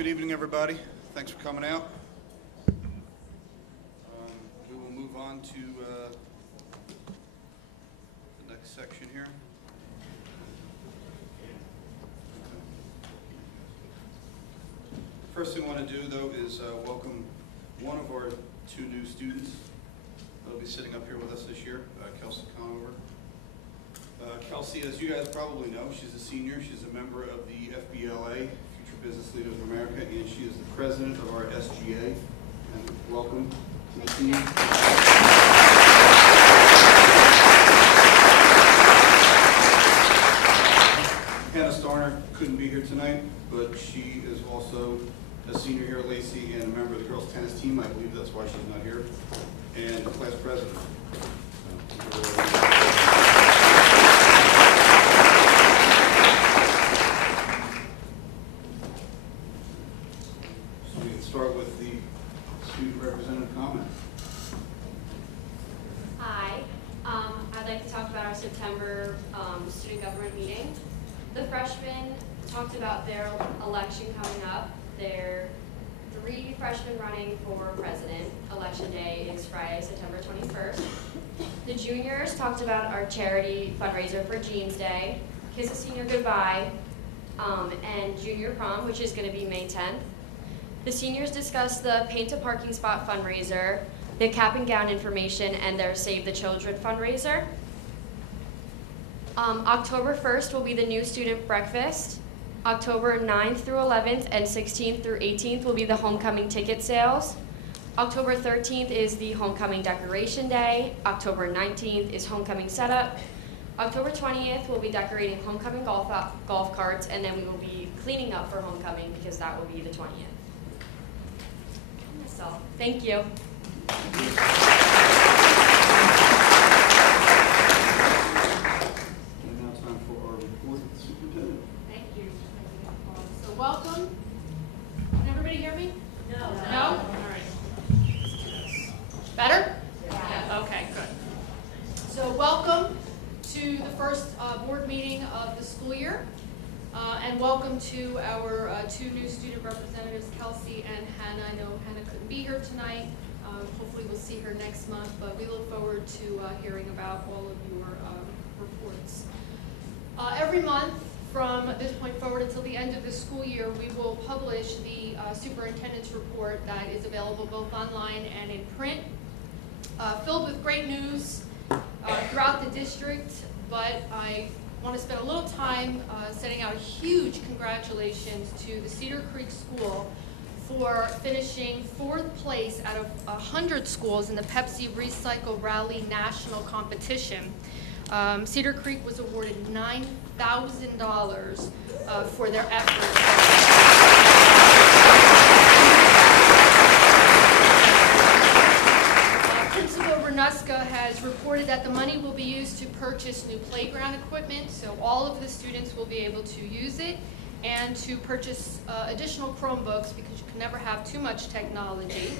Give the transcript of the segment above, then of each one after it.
Good evening, everybody. Thanks for coming out. We will move on to the next section here. First thing I want to do, though, is welcome one of our two new students that will be sitting up here with us this year, Kelsey Conover. Kelsey, as you guys probably know, she's a senior. She's a member of the FBLA, Future Business Leaders of America, and she is the president of our SGA. And welcome to the team. Hannah Starner couldn't be here tonight, but she is also a senior here at Lacey and a member of the girls' tennis team. I believe that's why she's not here. And the class president. So we can start with the student representative comment. Hi, I'd like to talk about our September student government meeting. The freshmen talked about their election coming up. There are 3 freshmen running for president. Election day is Friday, September 21st. The juniors talked about our charity fundraiser for Jeans Day, Kiss a Senior Goodbye, and Junior Prom, which is going to be May 10th. The seniors discussed the Paint a Parking Spot fundraiser, the cap and gown information, and their Save the Children fundraiser. October 1st will be the new student breakfast. October 9th through 11th and 16th through 18th will be the homecoming ticket sales. October 13th is the homecoming decoration day. October 19th is homecoming setup. October 20th we'll be decorating homecoming golf carts, and then we will be cleaning up for homecoming because that will be the 20th. So, thank you. Welcome. Can everybody hear me? No? All right. Better? Yeah. Okay, good. So welcome to the first board meeting of the school year. And welcome to our 2 new student representatives, Kelsey and Hannah. I know Hannah couldn't be here tonight. Hopefully we'll see her next month, but we look forward to hearing about all of your reports. Every month, from this point forward until the end of the school year, we will publish the superintendent's report that is available both online and in print, filled with great news throughout the district. But I want to spend a little time sending out a huge congratulations to the Cedar Creek School for finishing 4th place out of 100 schools in the Pepsi Recycle Rally National Competition. Cedar Creek was awarded $9,000 for their efforts. Principal Renuska has reported that the money will be used to purchase new playground equipment, so all of the students will be able to use it, and to purchase additional Chromebooks because you can never have too much technology.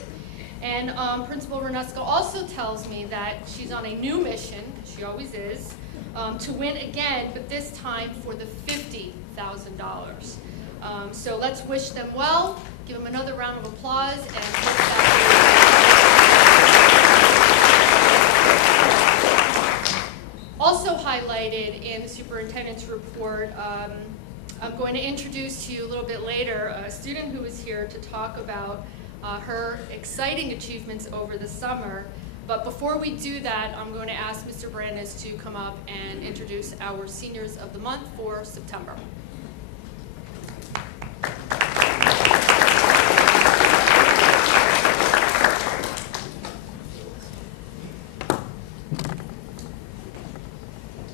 And Principal Renuska also tells me that she's on a new mission, she always is, to win again, but this time for the $50,000. So let's wish them well, give them another round of applause, and hope that also highlighted in the superintendent's report, I'm going to introduce to you a little bit later a student who is here to talk about her exciting achievements over the summer. But before we do that, I'm going to ask Mr. Brandes to come up and introduce our seniors of the month for September.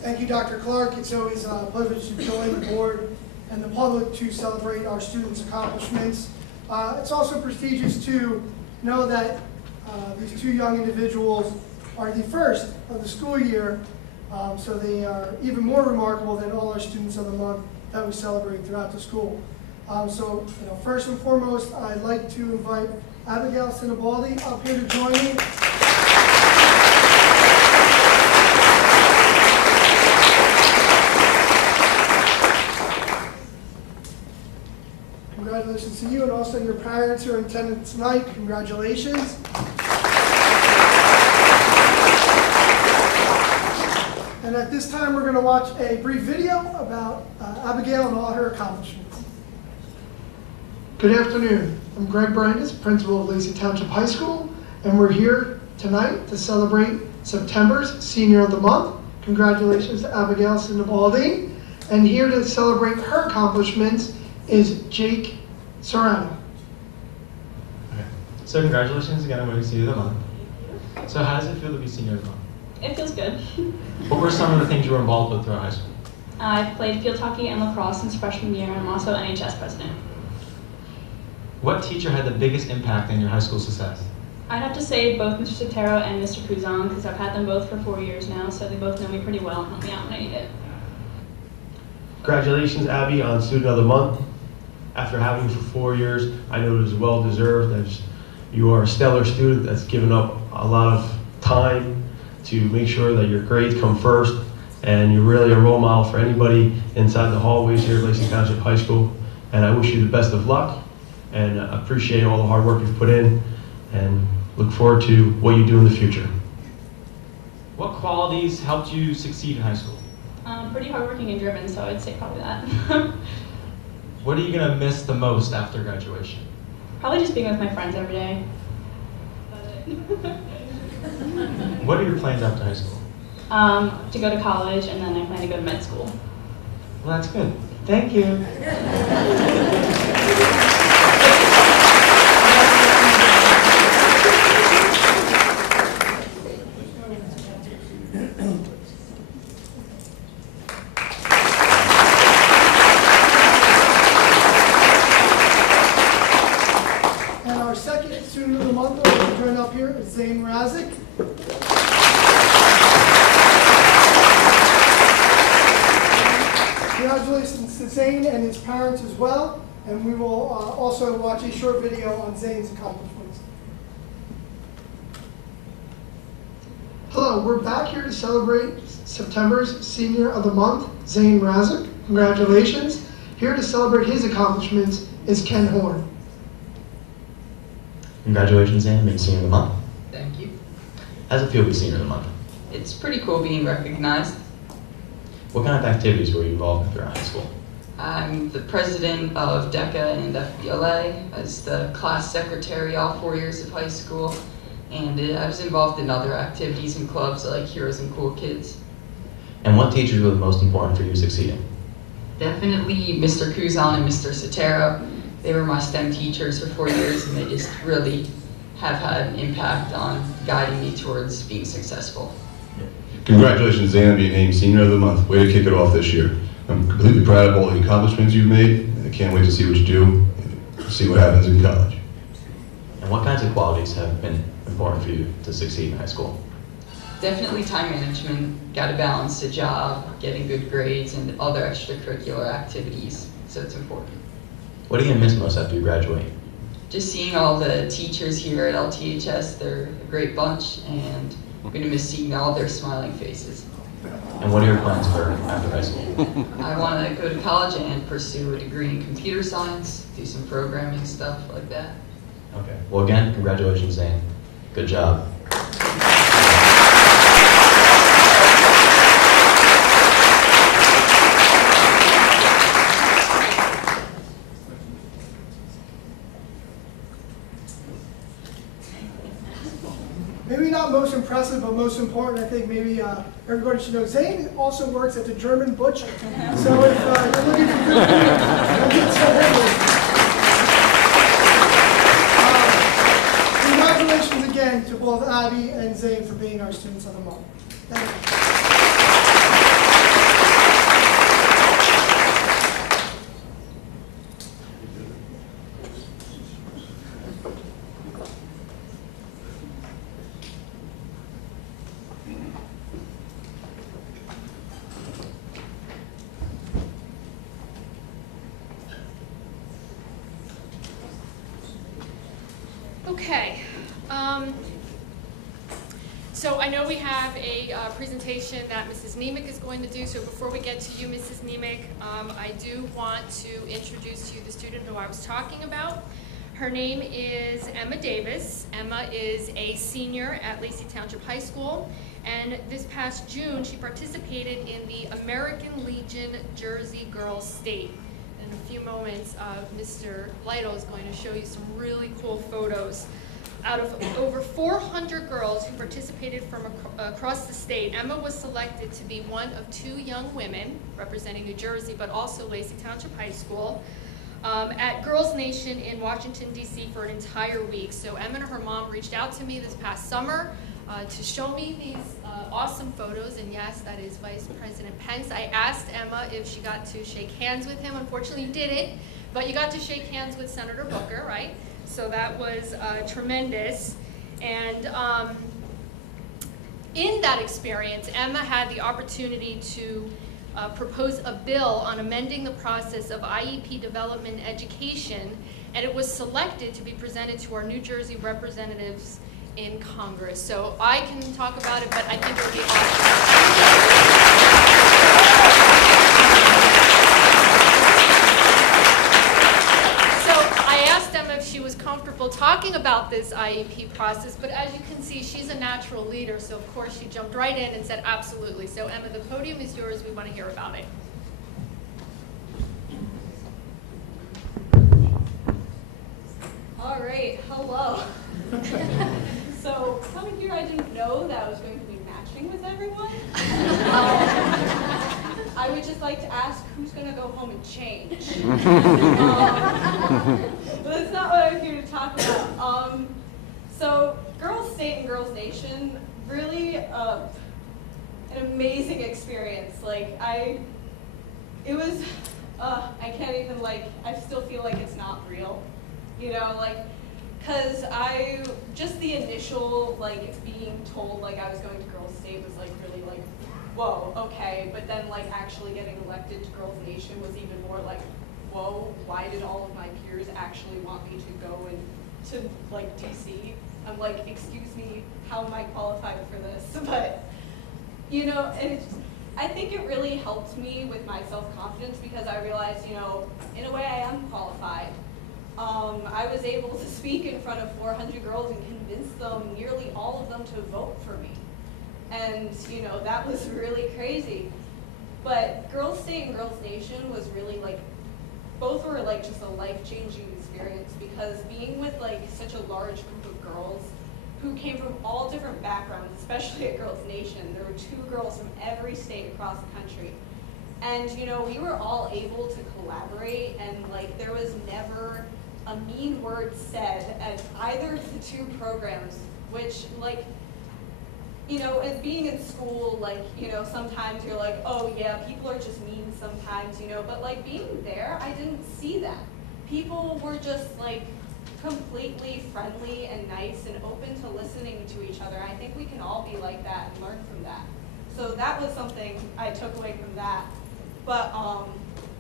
Thank you, Dr. Clark. It's always a privilege to join the board and the public to celebrate our students' accomplishments. It's also prestigious to know that these 2 young individuals are the first of the school year, so they are even more remarkable than all our students of the month that we celebrate throughout the school. First and foremost, I'd like to invite Abigail Sinabaldi up here to join me. Congratulations, see you, and also your parents who are in attendance tonight. Congratulations. And at this time, we're going to watch a brief video about Abigail and all her accomplishments. Good afternoon. I'm Greg Brandis, principal of Lacey Township High School, and we're here tonight to celebrate September's Senior of the Month. Congratulations to Abigail Sinabaldi. And here to celebrate her accomplishments is Jake Serrano. Okay. So congratulations again on winning Senior of the Month. So how does it feel to be Senior of the Month? It feels good. What were some of the things you were involved with throughout high school? I've played field hockey and lacrosse since freshman year, and I'm also NHS president. What teacher had the biggest impact on your high school success? I'd have to say both Mr. Sotero and Mr. Kuzan, because I've had them both for 4 years now, so they both know me pretty well and help me out when I need it. Congratulations, Abby, on Student of the Month. After having you for 4 years, I know it was well deserved, as you are a stellar student that's given up a lot of time to make sure that your grades come first, and you're really a role model for anybody inside the hallways here at Lacey Township High School. And I wish you the best of luck, and I appreciate all the hard work you've put in, and look forward to what you do in the future. What qualities helped you succeed in high school? Pretty hardworking and driven, so I'd say probably that. What are you going to miss the most after graduation? Probably just being with my friends every day. What are your plans after high school? To go to college, and then I plan to go to med school. Well, that's good. Thank you. And our second Student of the Month will join up here is Zane Razik. Congratulations to Zane and his parents as well. And we will also watch a short video on Zane's accomplishments. Hello, we're back here to celebrate September's Senior of the Month, Zane Razik. Congratulations. Here to celebrate his accomplishments is Ken Horn. Congratulations, Zane, being Senior of the Month. Thank you. How's it feel to be Senior of the Month? It's pretty cool being recognized. What kind of activities were you involved in throughout high school? I'm the president of DECA and FBLA, as the class secretary all 4 years of high school, and I was involved in other activities and clubs like Heroes and Cool Kids. And what teachers were the most important for you succeeding? Definitely Mr. Kuzan and Mr. Sotero. They were my STEM teachers for 4 years, and they just really have had an impact on guiding me towards being successful. Congratulations, Zane, on being named Senior of the Month. Way to kick it off this year. I'm completely proud of all the accomplishments you've made. I can't wait to see what you do, see what happens in college. And what kinds of qualities have been important for you to succeed in high school? Definitely time management, got to balance the job, getting good grades, and other extracurricular activities, so it's important. What are you going to miss most after you graduate? Just seeing all the teachers here at LTHS, they're a great bunch, and I'm going to miss seeing all their smiling faces. And what are your plans for after high school? I want to go to college and pursue a degree in computer science, do some programming stuff like that. Okay. Well, again, congratulations, Zane. Good job. Maybe not most impressive, but most important, I think maybe everybody should know, Zane also works at the German Butcher. So if you're looking for good food, you'll get some Congratulations again to both Abby and Zane for being our Students of the Month. Thank you. Okay. So I know we have a presentation that Mrs. Nemec is going to do, so before we get to you, Mrs. Nemec, I do want to introduce to you the student who I was talking about. Her name is Emma Davis. Emma is a senior at Lacey Township High School, and this past June, she participated in the American Legion Jersey Girls State. In a few moments, Mr. Lido is going to show you some really cool photos. Out of over 400 girls who participated from across the state, Emma was selected to be one of 2 young women representing New Jersey, but also Lacey Township High School, at Girls Nation in Washington, D.C. for an entire week. So Emma and her mom reached out to me this past summer to show me these awesome photos, and yes, that is Vice President Pence. I asked Emma if she got to shake hands with him. Unfortunately, you didn't, but you got to shake hands with Senator Booker, right? So that was tremendous. And in that experience, Emma had the opportunity to propose a bill on amending the process of IEP development and education, and it was selected to be presented to our New Jersey representatives in Congress. So I can talk about it, but I think it would be awesome. She was comfortable talking about this IEP process, but as you can see, she's a natural leader, so of course she jumped right in and said absolutely. So Emma, the podium is yours. We want to hear about it. All right, hello. So coming here, I didn't know that I was going to be matching with everyone. I would just like to ask who's going to go home and change. But that's not what I'm here to talk about. So Girls State and Girls Nation, really an amazing experience. Like I can't even I still feel like it's not real, you know, cause just the initial being told I was going to Girls State was really whoa, okay, but then actually getting elected to Girls Nation was even more whoa, why did all of my peers actually want me to go to DC? I'm excuse me, how am I qualified for this? But, you know, and I think it really helped me with my self-confidence because I realized, you know, in a way I am qualified. I was able to speak in front of 400 girls and convince them, nearly all of them, to vote for me. And, you know, that was really crazy. But Girls State and Girls Nation was really both were just a life-changing experience because being with such a large group of girls who came from all different backgrounds, especially at Girls Nation, there were 2 girls from every state across the country. And, you know, we were all able to collaborate and there was never a mean word said at either of the 2 programs, which you know, and being in school, you know, sometimes you're oh yeah, people are just mean sometimes, you know, but being there, I didn't see that. People were just completely friendly and nice and open to listening to each other. I think we can all be like that and learn from that. So that was something I took away from that. But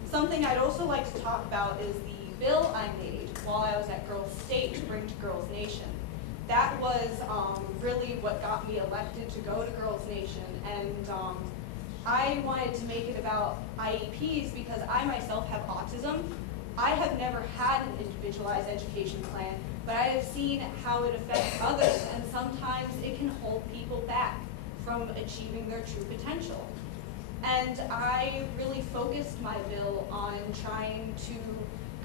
something I'd also like to talk about is the bill I made while I was at Girls State to bring to Girls Nation. That was really what got me elected to go to Girls Nation, and I wanted to make it about IEPs because I myself have autism. I have never had an individualized education plan, but I have seen how it affects others, and sometimes it can hold people back from achieving their true potential. And I really focused my bill on trying to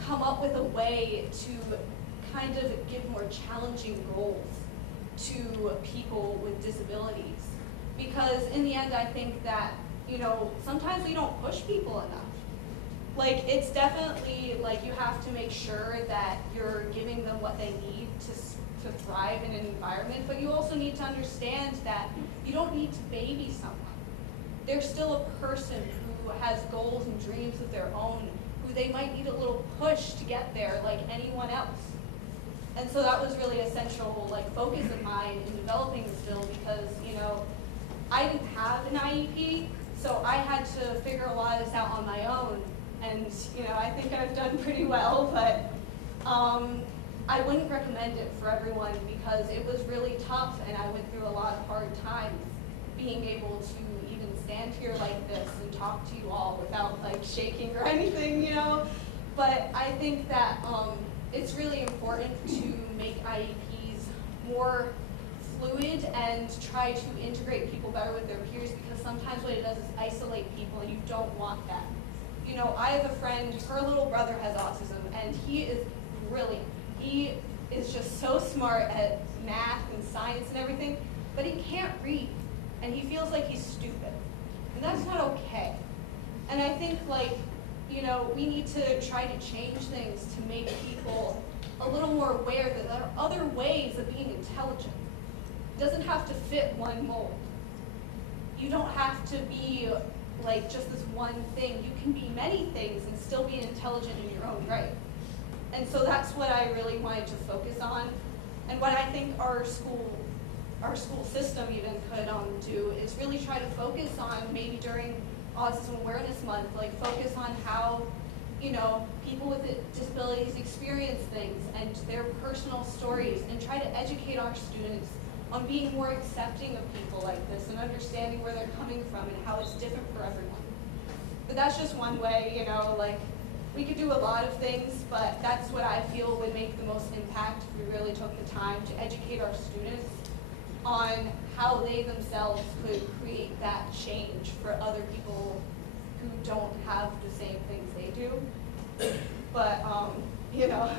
come up with a way to kind of give more challenging goals to people with disabilities. Because in the end, I think that, you know, sometimes we don't push people enough. It's definitely, you have to make sure that you're giving them what they need to thrive in an environment, but you also need to understand that you don't need to baby someone. They're still a person who has goals and dreams of their own, who they might need a little push to get there like anyone else. And so that was really a central focus of mine in developing this bill because, you know, I didn't have an IEP, so I had to figure a lot of this out on my own. And, you know, I think I've done pretty well, but I wouldn't recommend it for everyone because it was really tough and I went through a lot of hard times being able to even stand here like this and talk to you all without like shaking or anything, you know. But I think that it's really important to make IEPs more fluid and try to integrate people better with their peers, because sometimes what it does is isolate people and you don't want that. You know, I have a friend, her little brother has autism and he is brilliant. He is just so smart at math and science and everything, but he can't read and he feels like he's stupid. And that's not okay. And I think, like, you know, we need to try to change things to make people a little more aware that there are other ways of being intelligent. It doesn't have to fit one mold. You don't have to be like just this one thing. You can be many things and still be intelligent in your own right. And so that's what I really wanted to focus on. And what I think our school system even could do is really try to focus on, maybe during Autism Awareness Month, like focus on how, you know, people with disabilities experience things and their personal stories, and try to educate our students on being more accepting of people like this and understanding where they're coming from and how it's different for everyone. But that's just one way, you know, like we could do a lot of things, but that's what I feel would make the most impact if we really took the time to educate our students on how they themselves could create that change for other people who don't have the same things they do. But, you know,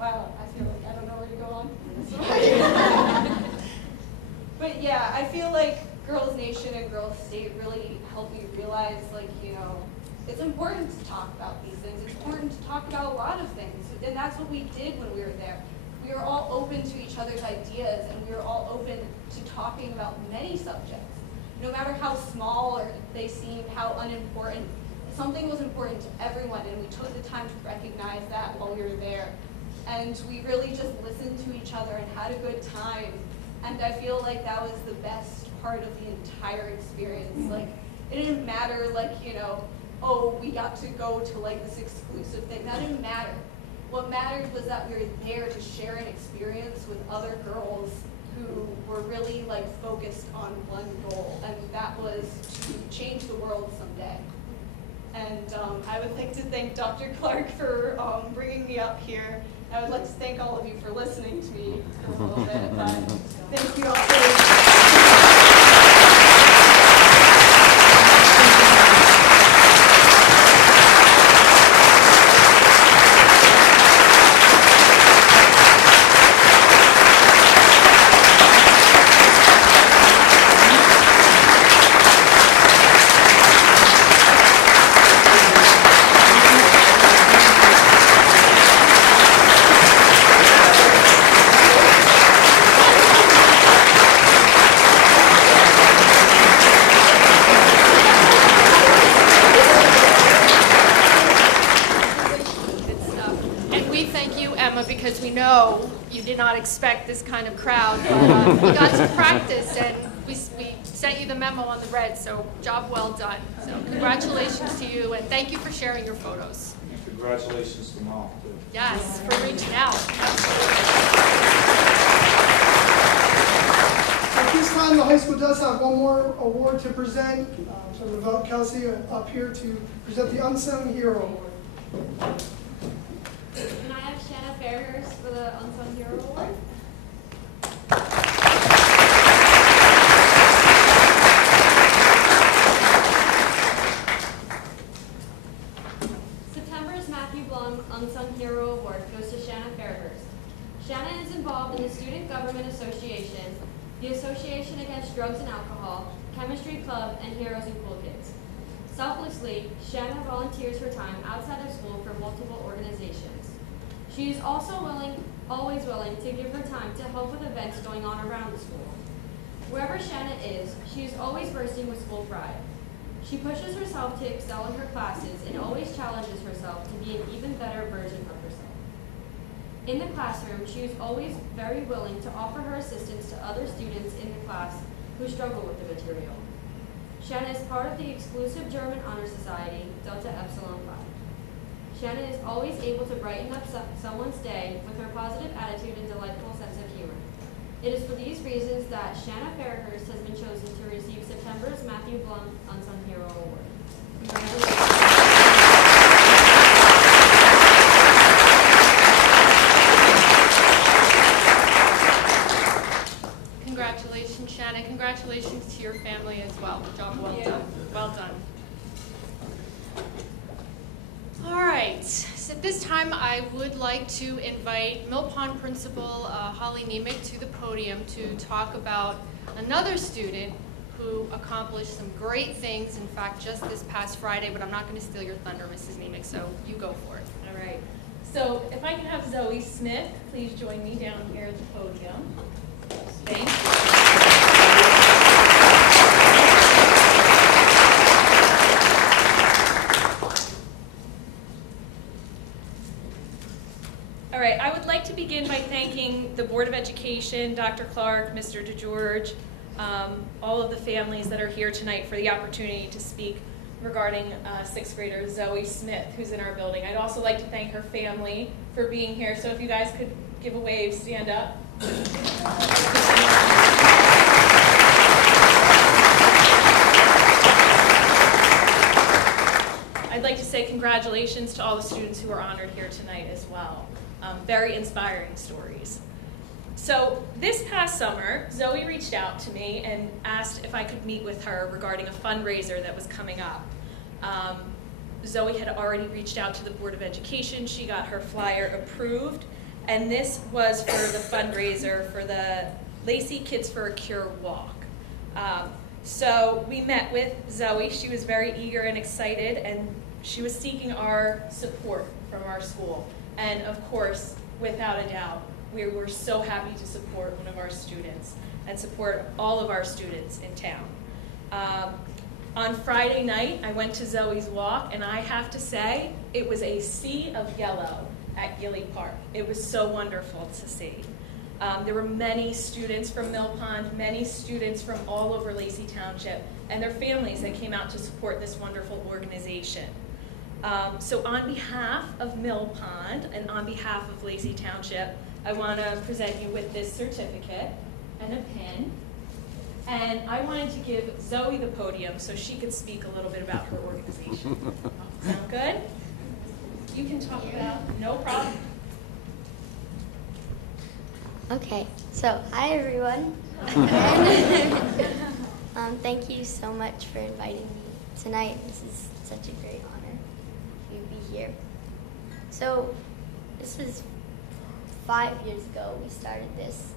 wow, I feel like I don't know where to go on. But yeah, I feel like Girls Nation and Girls State really helped me realize, like, you know, it's important to talk about these things. It's important to talk about a lot of things. And that's what we did when we were there. We were all open to each other's ideas, and we were all open to talking about many subjects. No matter how small or they seemed, how unimportant, something was important to everyone, and we took the time to recognize that while we were there. And we really just listened to each other and had a good time. And I feel like that was the best part of the entire experience. Like, it didn't matter, like, you know, oh, we got to go to like this exclusive thing. That didn't matter. What mattered was that we were there to share an experience with other girls who were really like focused on one goal, and that was to change the world someday. And I would like to thank Dr. Clark for bringing me up here. I would like to thank all of you for listening to me for a little bit, but thank you all for because we know you did not expect this kind of crowd. But, you got to practice, and we sent you the memo on the red, so job well done. So congratulations to you, and thank you for sharing your photos. And congratulations to Mom, too. Yes, for reaching out. At this time, the high school does have one more award to present. So I'm going to invite Kelsey up here to present the Unsung Hero Award. Can I have Shanna Fairhurst for the Unsung Hero Award? September's Matthew Blum Unsung Hero Award goes to Shanna Fairhurst. Shanna is involved in the Student Government Association, the Association Against Drugs and Alcohol, Chemistry Club, and Heroes and Cool Kids. Selflessly, Shanna volunteers her time outside of school for multiple organizations. She is also always willing to give her time to help with events going on around the school. Wherever Shanna is, she is always bursting with school pride. She pushes herself to excel in her classes and always challenges herself to be an even better version of herself. In the classroom, she is always very willing to offer her assistance to other students in the class who struggle with the material. Shanna is part of the exclusive German Honor Society, Delta Epsilon Phi. Shanna is always able to brighten up someone's day with her positive It is for these reasons that Shanna Fairhurst has been chosen to receive September's Matthew Blum Unsung Hero Award. Congratulations, Shannon. Congratulations to your family as well. Job well done. Well done. All right. So at this time, I would like to invite Mill Pond Principal Holly Nemec to the podium to talk about another student who accomplished some great things. In fact, just this past Friday, but I'm not going to steal your thunder, Mrs. Nemec, so you go for it. All right. So if I can have Zoe Smith, please join me down here at the podium. Thank you. All right, I would like to begin by thanking the Board of Education, Dr. Clark, Mr. DeGeorge, all of the families that are here tonight for the opportunity to speak regarding sixth grader Zoe Smith, who's in our building. I'd also like to thank her family for being here. So if you guys could give a wave, stand up. I'd like to say congratulations to all the students who are honored here tonight as well. Very inspiring stories. So this past summer, Zoe reached out to me and asked if I could meet with her regarding a fundraiser that was coming up. Zoe had already reached out to the Board of Education. She got her flyer approved, and this was for the fundraiser for the Lacey Kids for a Cure walk. So we met with Zoe. She was very eager and excited, and she was seeking our support from our school. And of course, without a doubt, we were so happy to support one of our students and support all of our students in town. On Friday night, I went to Zoe's walk, and I have to say, it was a sea of yellow at Gilly Park. It was so wonderful to see. There were many students from Mill Pond, many students from all over Lacey Township, and their families that came out to support this wonderful organization. So on behalf of Mill Pond and on behalf of Lacey Township, I want to present you with this certificate and a pin. And I wanted to give Zoe the podium so she could speak a little bit about her organization. Sound good? You can talk about, no problem. Okay, so hi everyone. Thank you so much for inviting me tonight. This is such a great honor to be here. So this was 5 years ago we started this,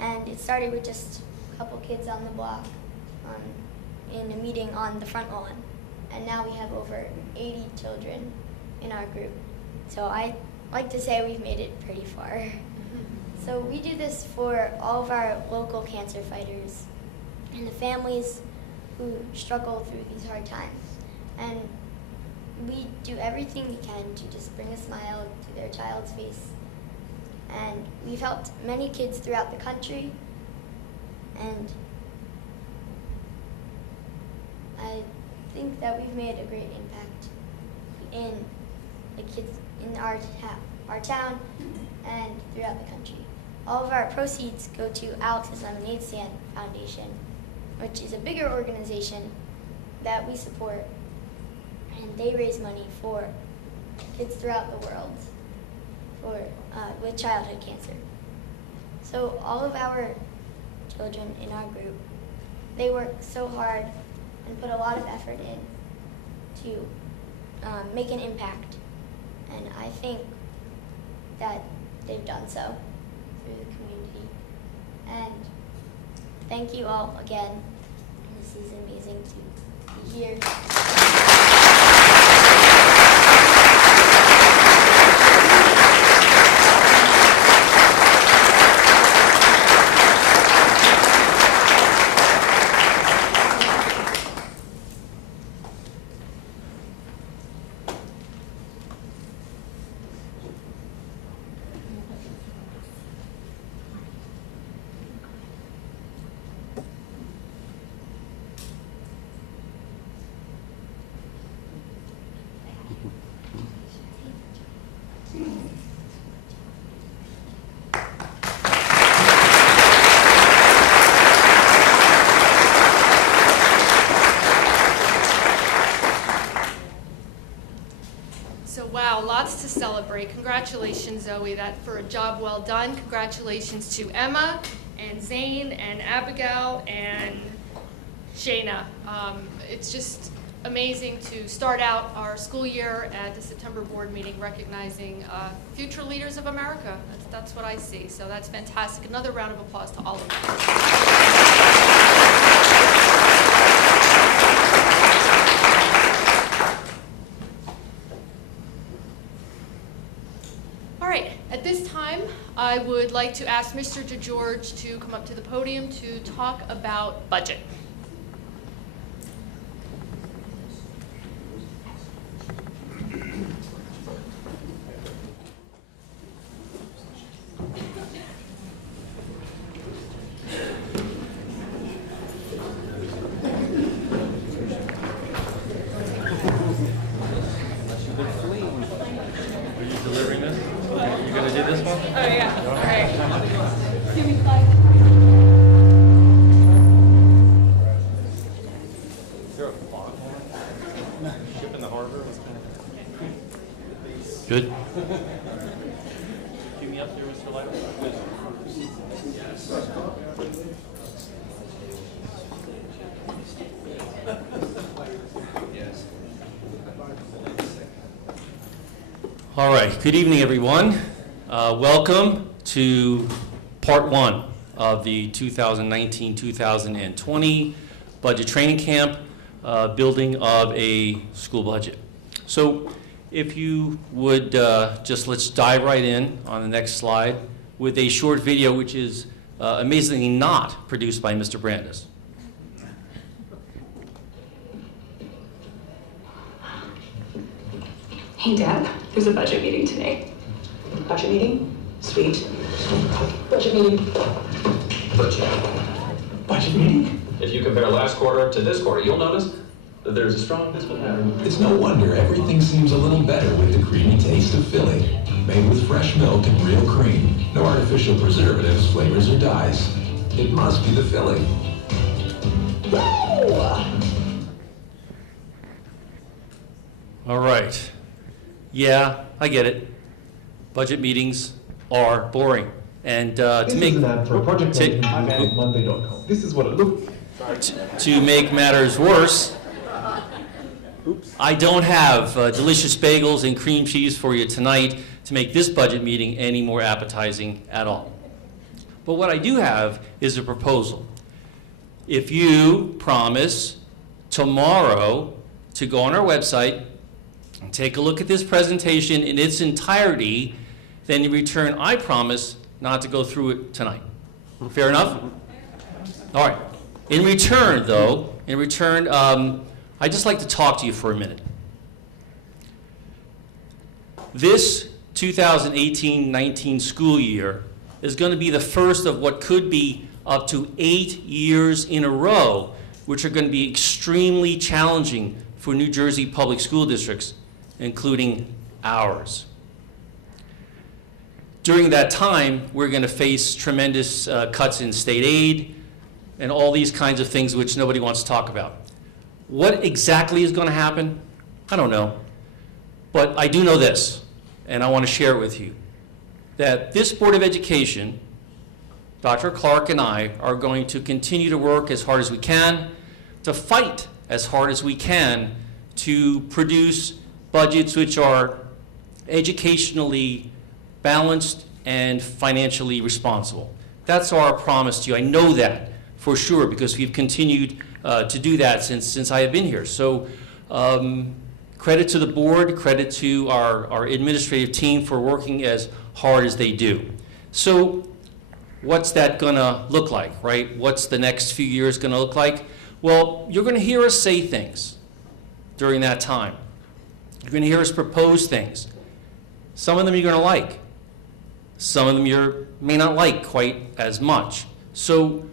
and it started with just a couple kids on the block in a meeting on the front lawn, and now we have over 80 children in our group. So I like to say we've made it pretty far. So we do this for all of our local cancer fighters and the families who struggle through these hard times. And we do everything we can to just bring a smile to their child's face. And we've helped many kids throughout the country, and I think that we've made a great impact in the kids in our town and throughout the country. All of our proceeds go to Alex's Lemonade Stand Foundation, which is a bigger organization that we support, and they raise money for kids throughout the world with childhood cancer. So all of our children in our group, they work so hard and put a lot of effort in to make an impact, and I think that they've done so through the community. And thank you all again. This is amazing to be here. congratulations, Zoe, for a job well done. Congratulations to Emma and Zane and Abigail and Shayna. It's just amazing to start out our school year at the September board meeting recognizing future leaders of America. That's what I see. So that's fantastic. Another round of applause to all of them. All right, at this time, I would like to ask Mr. DeGeorge to come up to the podium to talk about budget. Good. Keep me up there, Mr. Lytle. Yes. All right. Good evening, everyone. Welcome to part one of the 2019-2020 budget training camp, building of a school budget. So, if you would let's dive right in on the next slide with a short video, which is amazingly not produced by Mr. Brandis. Hey, Deb, there's a budget meeting today. Budget meeting? Sweet. Budget meeting. Budget meeting? If you compare last quarter to this quarter, you'll notice that there's a strong visible pattern. It's no wonder everything seems a little better with the creamy taste of Philly. Made with fresh milk and real cream. No artificial preservatives, flavors, or dyes. It must be the Philly. All right. Yeah, I get it. Budget meetings are boring. And This is an ad for a project on Monday.com. This is what it looks like. To make matters worse, I don't have delicious bagels and cream cheese for you tonight to make this budget meeting any more appetizing at all. But what I do have is a proposal. If you promise tomorrow to go on our website and take a look at this presentation in its entirety, then in return, I promise not to go through it tonight. Fair enough? All right. In return, though, I'd just like to talk to you for a minute. This 2018-19 school year is going to be the first of what could be up to 8 years in a row, which are going to be extremely challenging for New Jersey public school districts, including ours. During that time, we're going to face tremendous cuts in state aid and all these kinds of things which nobody wants to talk about. What exactly is going to happen? I don't know. But I do know this, and I want to share it with you, that this Board of Education, Dr. Clark and I, are going to continue to work as hard as we can, to fight as hard as we can to produce budgets which are educationally balanced and financially responsible. That's our promise to you. I know that for sure because we've continued to do that since I have been here. So credit to the board, credit to our administrative team for working as hard as they do. So what's that gonna look like, right? What's the next few years gonna look like? Well, you're gonna hear us say things during that time. You're gonna hear us propose things. Some of them you're gonna like. Some of them you may not like quite as much. So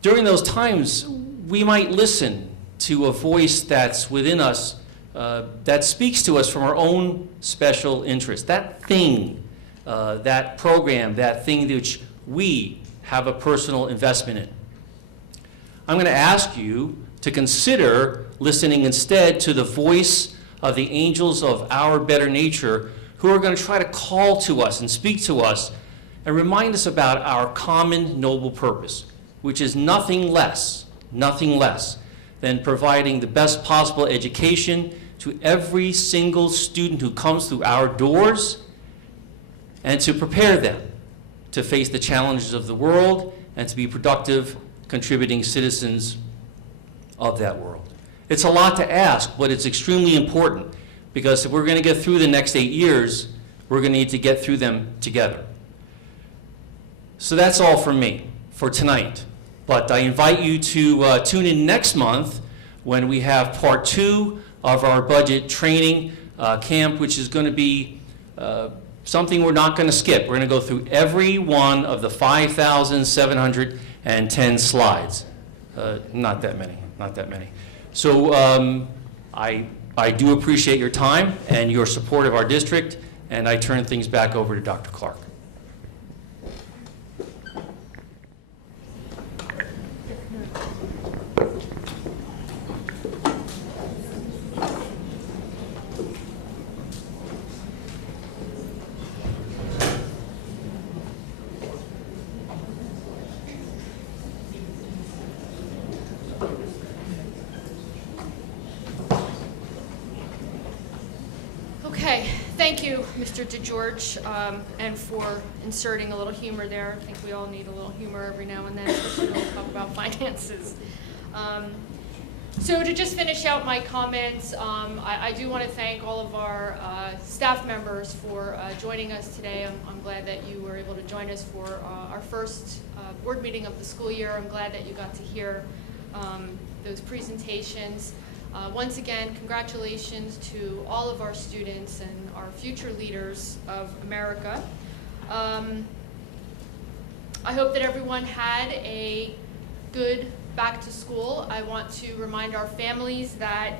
during those times, we might listen to a voice that's within us that speaks to us from our own special interest. That thing, that program, that thing which we have a personal investment in. I'm going to ask you to consider listening instead to the voice of the angels of our better nature who are going to try to call to us and speak to us and remind us about our common noble purpose, which is nothing less than providing the best possible education to every single student who comes through our doors, and to prepare them to face the challenges of the world and to be productive, contributing citizens of that world. It's a lot to ask, but it's extremely important, because if we're going to get through the next 8 years, we're going to need to get through them together. So that's all from me for tonight. But I invite you to tune in next month when we have part 2 of our budget training camp, which is going to be something we're not going to skip. We're going to go through every one of the 5,710 slides. Not that many. So I do appreciate your time and your support of our district, and I turn things back over to Dr. Clark. Okay, thank you, Mr. DeGeorge, and for inserting a little humor there. I think we all need a little humor every now and then, especially when we talk about finances. So to just finish out my comments, I do want to thank all of our staff members for joining us today. I'm glad that you were able to join us for our first board meeting of the school year. I'm glad that you got to hear those presentations. Once again, congratulations to all of our students and our future leaders of America. I hope that everyone had a good back to school. I want to remind our families that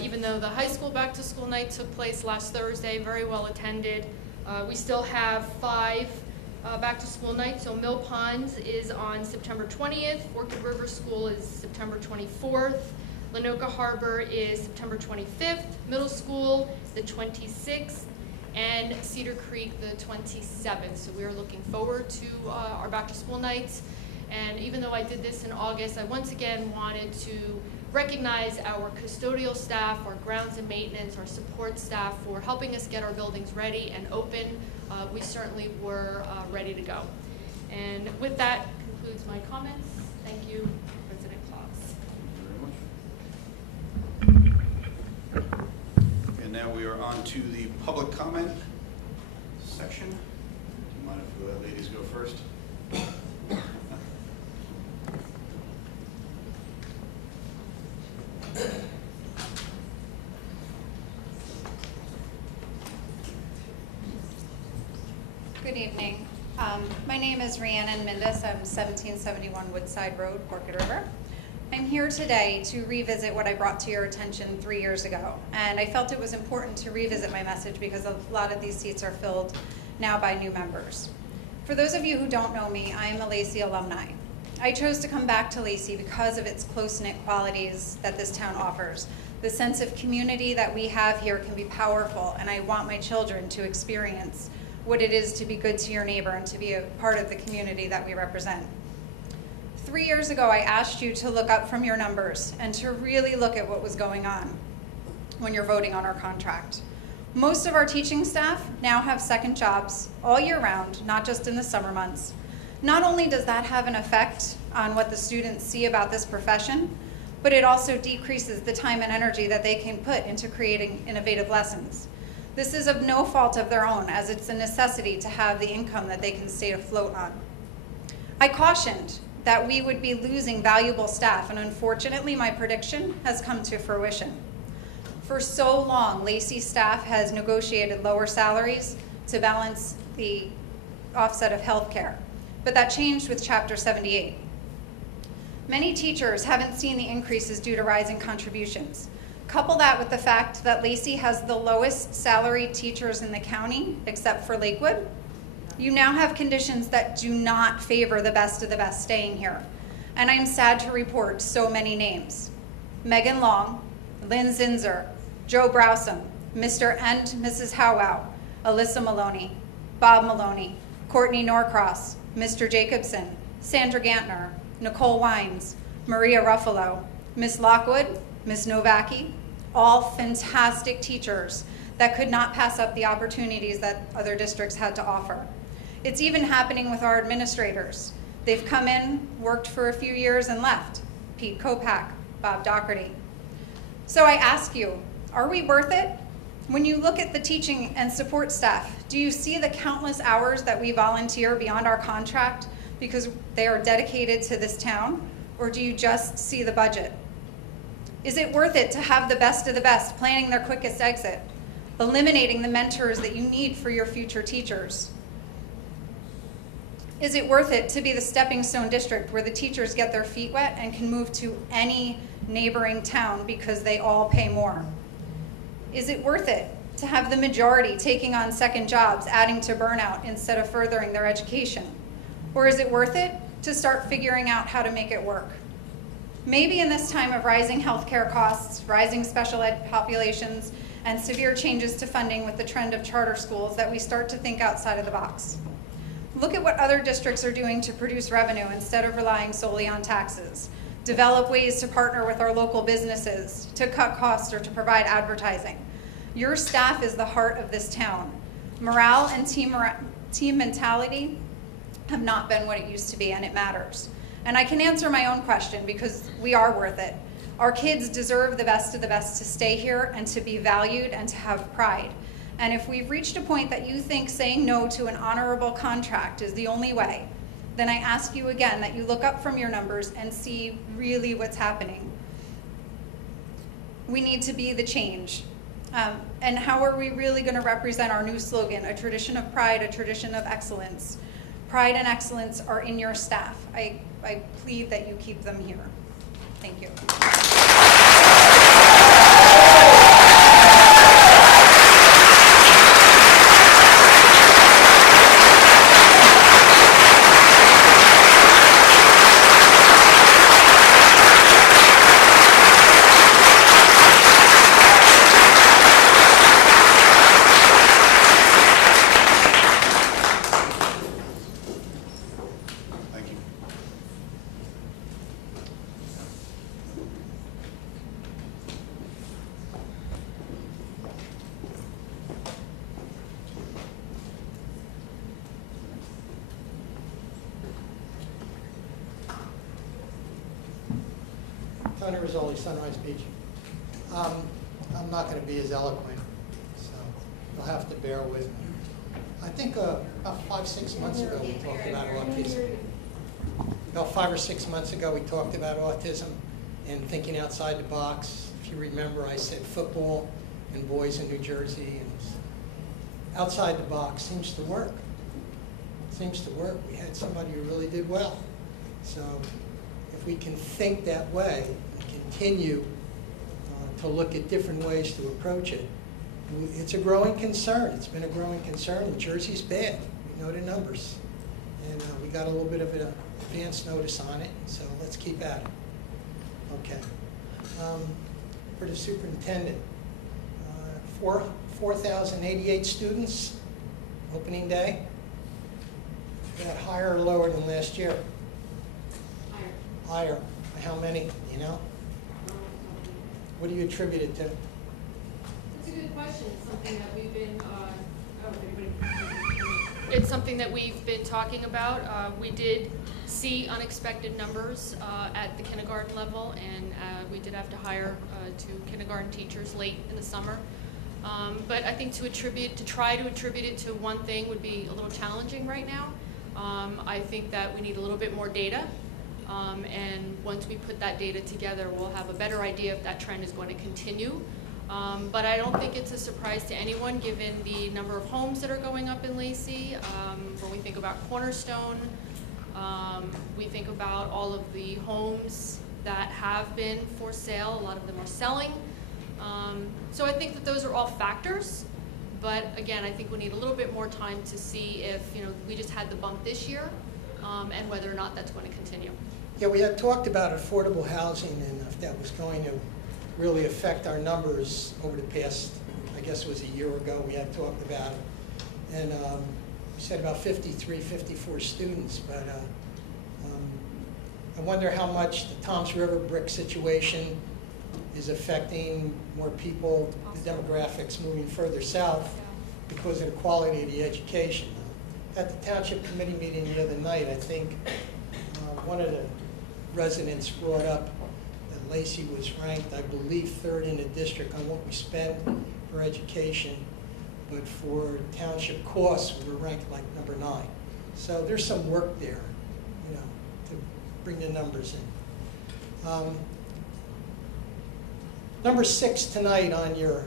even though the high school back to school night took place last Thursday, very well attended, we still have 5 back to school nights. So Mill Pond is on September 20th, Orchid River School is September 24th, Lanoka Harbor is September 25th, Middle School the 26th, and Cedar Creek the 27th. So we are looking forward to our back to school nights. And even though I did this in August, I once again wanted to recognize our custodial staff, our grounds and maintenance, our support staff for helping us get our buildings ready and open. We certainly were ready to go. And with that concludes my comments. Thank you, President Claus. And now we are on to the public comment section. Do you mind if the ladies go first? Good evening. My name is Rhiannon Mindus. I'm 1771 Woodside Road, Orchid River. I'm here today to revisit what I brought to your attention 3 years ago. And I felt it was important to revisit my message because a lot of these seats are filled now by new members. For those of you who don't know me, I am a Lacey alumni. I chose to come back to Lacey because of its close-knit qualities that this town offers. The sense of community that we have here can be powerful, and I want my children to experience what it is to be good to your neighbor and to be a part of the community that we represent. 3 years ago, I asked you to look up from your numbers and to really look at what was going on when you're voting on our contract. Most of our teaching staff now have second jobs all year round, not just in the summer months. Not only does that have an effect on what the students see about this profession, but it also decreases the time and energy that they can put into creating innovative lessons. This is of no fault of their own, as it's a necessity to have the income that they can stay afloat on. I cautioned that we would be losing valuable staff, and unfortunately my prediction has come to fruition. For so long, Lacey staff has negotiated lower salaries to balance the offset of healthcare, but that changed with Chapter 78. Many teachers haven't seen the increases due to rising contributions. Couple that with the fact that Lacey has the lowest salaried teachers in the county, except for Lakewood. You now have conditions that do not favor the best of the best staying here. And I'm sad to report so many names. Megan Long, Lynn Zinzer, Joe Browsum, Mr. and Mrs. Howell, Alyssa Maloney, Bob Maloney, Courtney Norcross, Mr. Jacobson, Sandra Gantner, Nicole Wines, Maria Ruffalo, Ms. Lockwood, Ms. Novacki, all fantastic teachers that could not pass up the opportunities that other districts had to offer. It's even happening with our administrators. They've come in, worked for a few years and left. Pete Kopak, Bob Doherty. So I ask you, are we worth it? When you look at the teaching and support staff, do you see the countless hours that we volunteer beyond our contract because they are dedicated to this town? Or do you just see the budget? Is it worth it to have the best of the best planning their quickest exit, eliminating the mentors that you need for your future teachers? Is it worth it to be the stepping stone district where the teachers get their feet wet and can move to any neighboring town because they all pay more? Is it worth it to have the majority taking on second jobs, adding to burnout instead of furthering their education? Or is it worth it to start figuring out how to make it work? Maybe in this time of rising healthcare costs, rising special ed populations, and severe changes to funding with the trend of charter schools that we start to think outside of the box. Look at what other districts are doing to produce revenue instead of relying solely on taxes. Develop ways to partner with our local businesses, to cut costs or to provide advertising. Your staff is the heart of this town. Morale and team mentality have not been what it used to be, and it matters. And I can answer my own question because we are worth it. Our kids deserve the best of the best to stay here and to be valued and to have pride. And if we've reached a point that you think saying no to an honorable contract is the only way, then I ask you again that you look up from your numbers and see really what's happening. We need to be the change. And how are we really going to represent our new slogan, a tradition of pride, a tradition of excellence? Pride and excellence are in your staff. I plead that you keep them here. Thank you. Thank you. Tony Rizzoli, Sunrise Beach. I'm not going to be as eloquent, so you'll have to bear with me. I think about 5-6 months ago we talked about autism. About 5 or 6 months ago we talked about autism and thinking outside the box. If you remember, I said football and boys in New Jersey. And outside the box seems to work. Seems to work. We had somebody who really did well. So if we can think that way and continue to look at different ways to approach it, it's a growing concern. It's been a growing concern, and Jersey's bad. We know the numbers. And we got a little bit of an advance notice on it, so let's keep at it. Okay. For the superintendent, 4,088 students, opening day. Is that higher or lower than last year? Higher. How many, you know? What do you attribute it to? That's a good question. It's something that we've been, it's something that we've been talking about. We did see unexpected numbers at the kindergarten level, and we did have to hire 2 kindergarten teachers late in the summer. But I think to try to attribute it to one thing would be a little challenging right now. I think that we need a little bit more data. And once we put that data together, we'll have a better idea if that trend is going to continue. But I don't think it's a surprise to anyone given the number of homes that are going up in Lacey. When we think about Cornerstone, we think about all of the homes that have been for sale. A lot of them are selling. So I think that those are all factors. But again, I think we need a little bit more time to see if we just had the bump this year and whether or not that's going to continue. Yeah, we had talked about affordable housing and if that was going to really affect our numbers over the past, I guess it was a year ago, we had talked about it. And we said about 53, 54 students, but I wonder how much the Toms River brick situation is affecting more people, the demographics moving further south because of the quality of the education. At the township committee meeting the other night, I think one of the residents brought up that Lacey was ranked, I believe, 3rd in the district on what we spend for education, but for township costs, we were ranked like number 9. So there's some work there, you know, to bring the numbers in. Number 6 tonight on your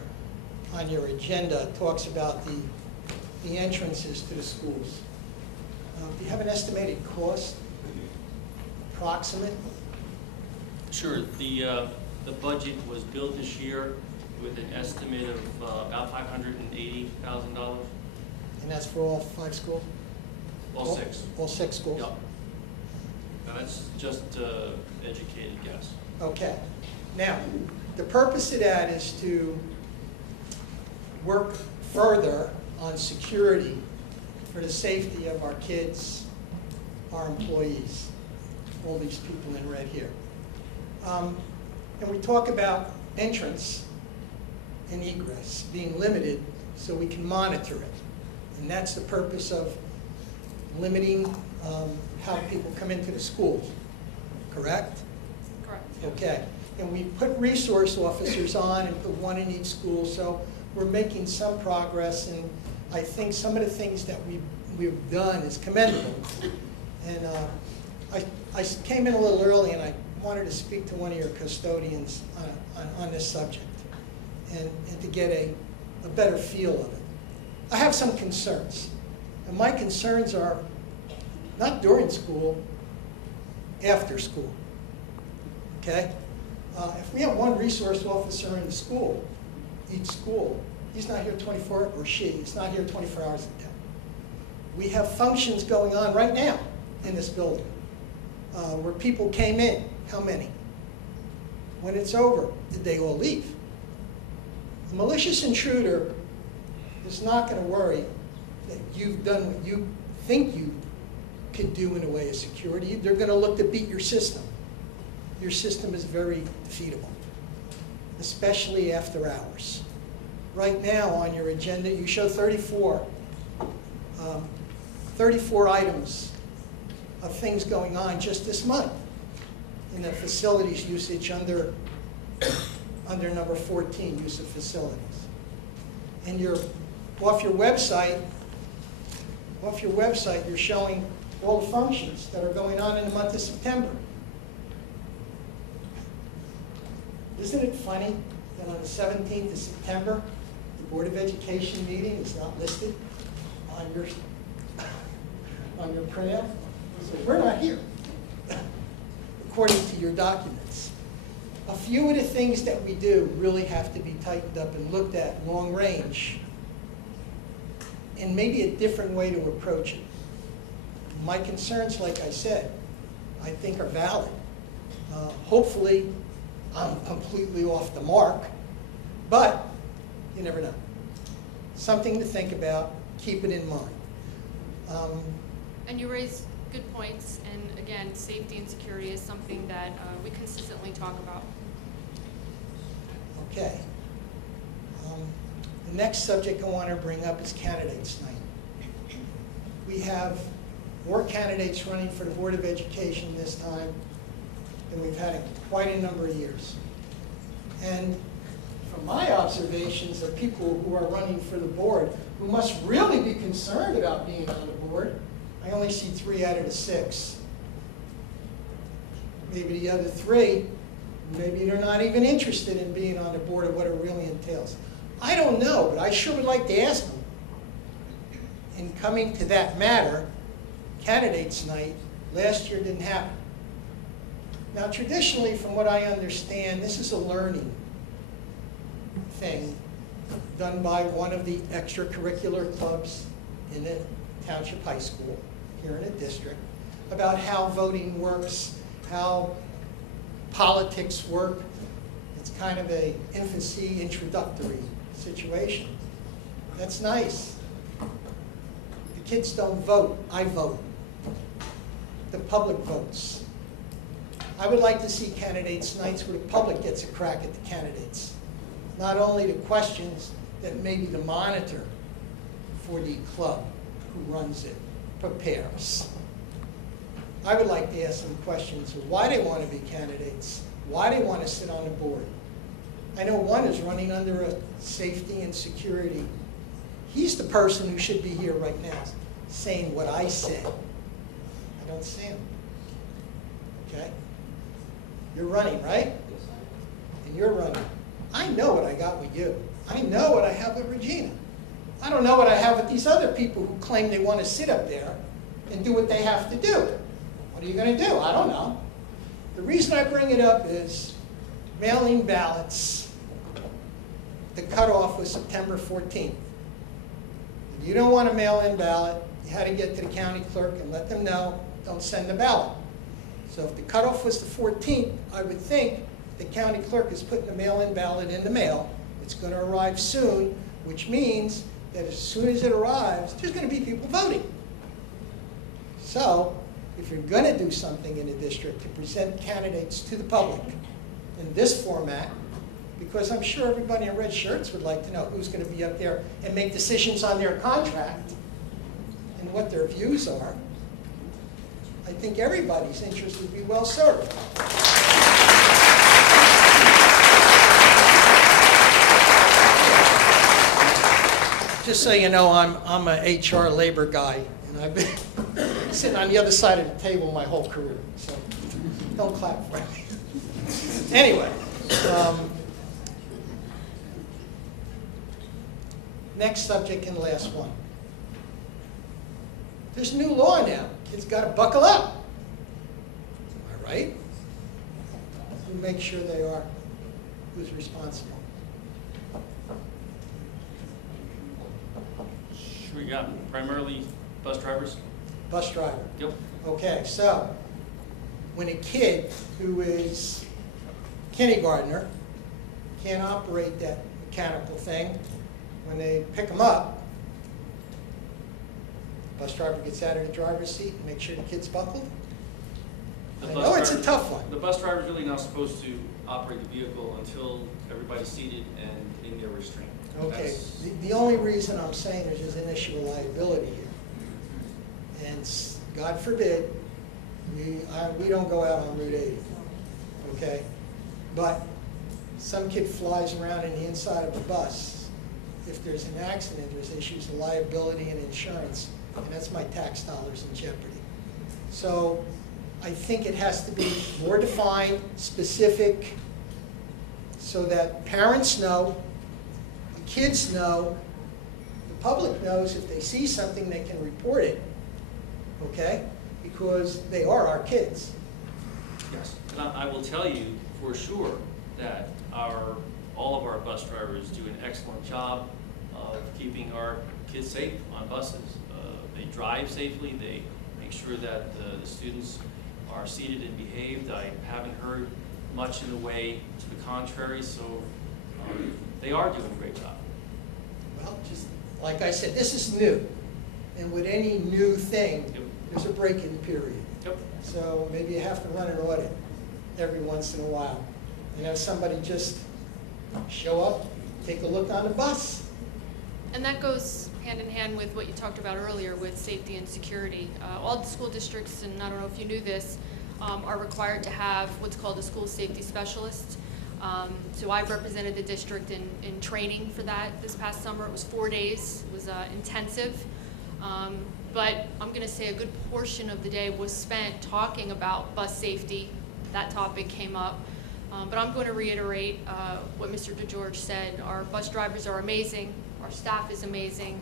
agenda talks about the entrances to the schools. Do you have an estimated cost, approximate? Sure. The budget was built this year with an estimate of about $580,000. And that's for all 5 schools? All 6. All 6 schools? Yep. Now that's just educated guess. Okay. Now, the purpose of that is to work further on security for the safety of our kids, our employees, all these people in red here. And we talk about entrance and egress being limited so we can monitor it. And that's the purpose of limiting how people come into the schools, correct? Correct. Okay. And we put resource officers on and put 1 in each school, so we're making some progress, and I think some of the things that we've done is commendable. And I came in a little early, and I wanted to speak to one of your custodians on this subject and to get a better feel of it. I have some concerns, and my concerns are not during school, after school, okay? If we have 1 resource officer in the school, each school, he's not here 24, or she, is not here 24 hours a day. We have functions going on right now in this building where people came in. How many? When it's over, did they all leave? A malicious intruder is not going to worry that you've done what you think you could do in a way of security. They're going to look to beat your system. Your system is very defeatable, especially after hours. Right now on your agenda, you show 34 items of things going on just this month in the facilities usage under number 14, use of facilities. And off your website, you're showing all the functions that are going on in the month of September. Isn't it funny that on the 17th of September, the Board of Education meeting is not listed on your printout? So we're not here, according to your documents. A few of the things that we do really have to be tightened up and looked at long range, and maybe a different way to approach it. My concerns, like I said, I think are valid. Hopefully, I'm completely off the mark, but you never know. Something to think about, keep it in mind. And you raise good points, and again, safety and security is something that we consistently talk about. Okay. The next subject I want to bring up is candidates night. We have more candidates running for the Board of Education this time than we've had in quite a number of years. And from my observations of people who are running for the board, who must really be concerned about being on the board, I only see 3 out of the 6. Maybe the other 3, maybe they're not even interested in being on the board of what it really entails. I don't know, but I sure would like to ask them. In coming to that matter, candidates night last year didn't happen. Now, traditionally, from what I understand, this is a learning thing done by one of the extracurricular clubs in the township high school here in the district about how voting works, how politics work. It's kind of a infancy introductory situation. That's nice. kids don't vote, I vote. The public votes. I would like to see candidates nights where the public gets a crack at the candidates. Not only the questions that maybe the monitor for the club who runs it prepares. I would like to ask them questions of why they want to be candidates, why they want to sit on the board. I know one is running under a safety and security. He's the person who should be here right now saying what I said. I don't see him. Okay? You're running, right? And you're running. I know what I got with you. I know what I have with Regina. I don't know what I have with these other people who claim they want to sit up there and do what they have to do. What are you going to do? I don't know. The reason I bring it up is mail-in ballots. The cutoff was September 14th. If you don't want a mail-in ballot, you had to get to the county clerk and let them know, don't send the ballot. So if the cutoff was the 14th, I would think the county clerk is putting the mail-in ballot in the mail. It's going to arrive soon, which means that as soon as it arrives, there's going to be people voting. So if you're going to do something in the district to present candidates to the public in this format, because I'm sure everybody in red shirts would like to know who's going to be up there and make decisions on their contract and what their views are, I think everybody's interest would be well served. Just so you know, I'm an HR labor guy, and I've been sitting on the other side of the table my whole career, so don't clap for me. Anyway, next subject and last one. There's new law now. Kids got to buckle up. Am I right? Who makes sure they are? Who's responsible? We got primarily bus drivers. Bus driver. Yep. Okay, so when a kid who is kindergartner can't operate that mechanical thing, when they pick them up, the bus driver gets out of the driver's seat and makes sure the kid's buckled. I know it's a tough one. The bus driver's really not supposed to operate the vehicle until everybody's seated and in their restraint. Okay, the only reason I'm saying there's an issue of liability here. And God forbid, we don't go out on Route 80, okay? But some kid flies around in the inside of a bus. If there's an accident, there's issues of liability and insurance, and that's my tax dollars in jeopardy. So I think it has to be more defined, specific, so that parents know, kids know, the public knows if they see something they can report it, okay? Because they are our kids. Yes. And I will tell you for sure that all of our bus drivers do an excellent job of keeping our kids safe on buses. They drive safely, they make sure that the students are seated and behaved. I haven't heard much in the way to the contrary, so they are doing a great job. Well, just like I said, this is new. And with any new thing, there's a break-in period. Yep. So maybe you have to run an audit every once in a while. And have somebody just show up, take a look on the bus. And that goes hand in hand with what you talked about earlier with safety and security. All the school districts, and I don't know if you knew this, are required to have what's called a school safety specialist. So I've represented the district in training for that this past summer. It was 4 days. It was intensive. But I'm going to say a good portion of the day was spent talking about bus safety. That topic came up. But I'm going to reiterate what Mr. DeGeorge said. Our bus drivers are amazing. Our staff is amazing.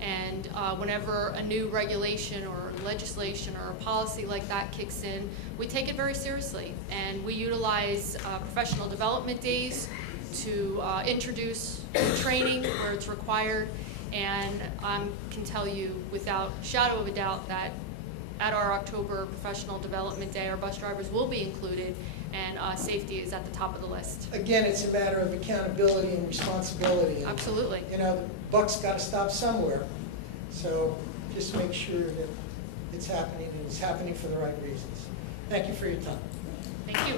And whenever a new regulation or legislation or a policy like that kicks in, we take it very seriously. And we utilize professional development days to introduce training where it's required. And I can tell you without shadow of a doubt that at our October Professional Development Day, our bus drivers will be included, and safety is at the top of the list. Again, it's a matter of accountability and responsibility. And, absolutely. You know, the buck's got to stop somewhere. So just make sure that it's happening and it's happening for the right reasons. Thank you for your time. Thank you.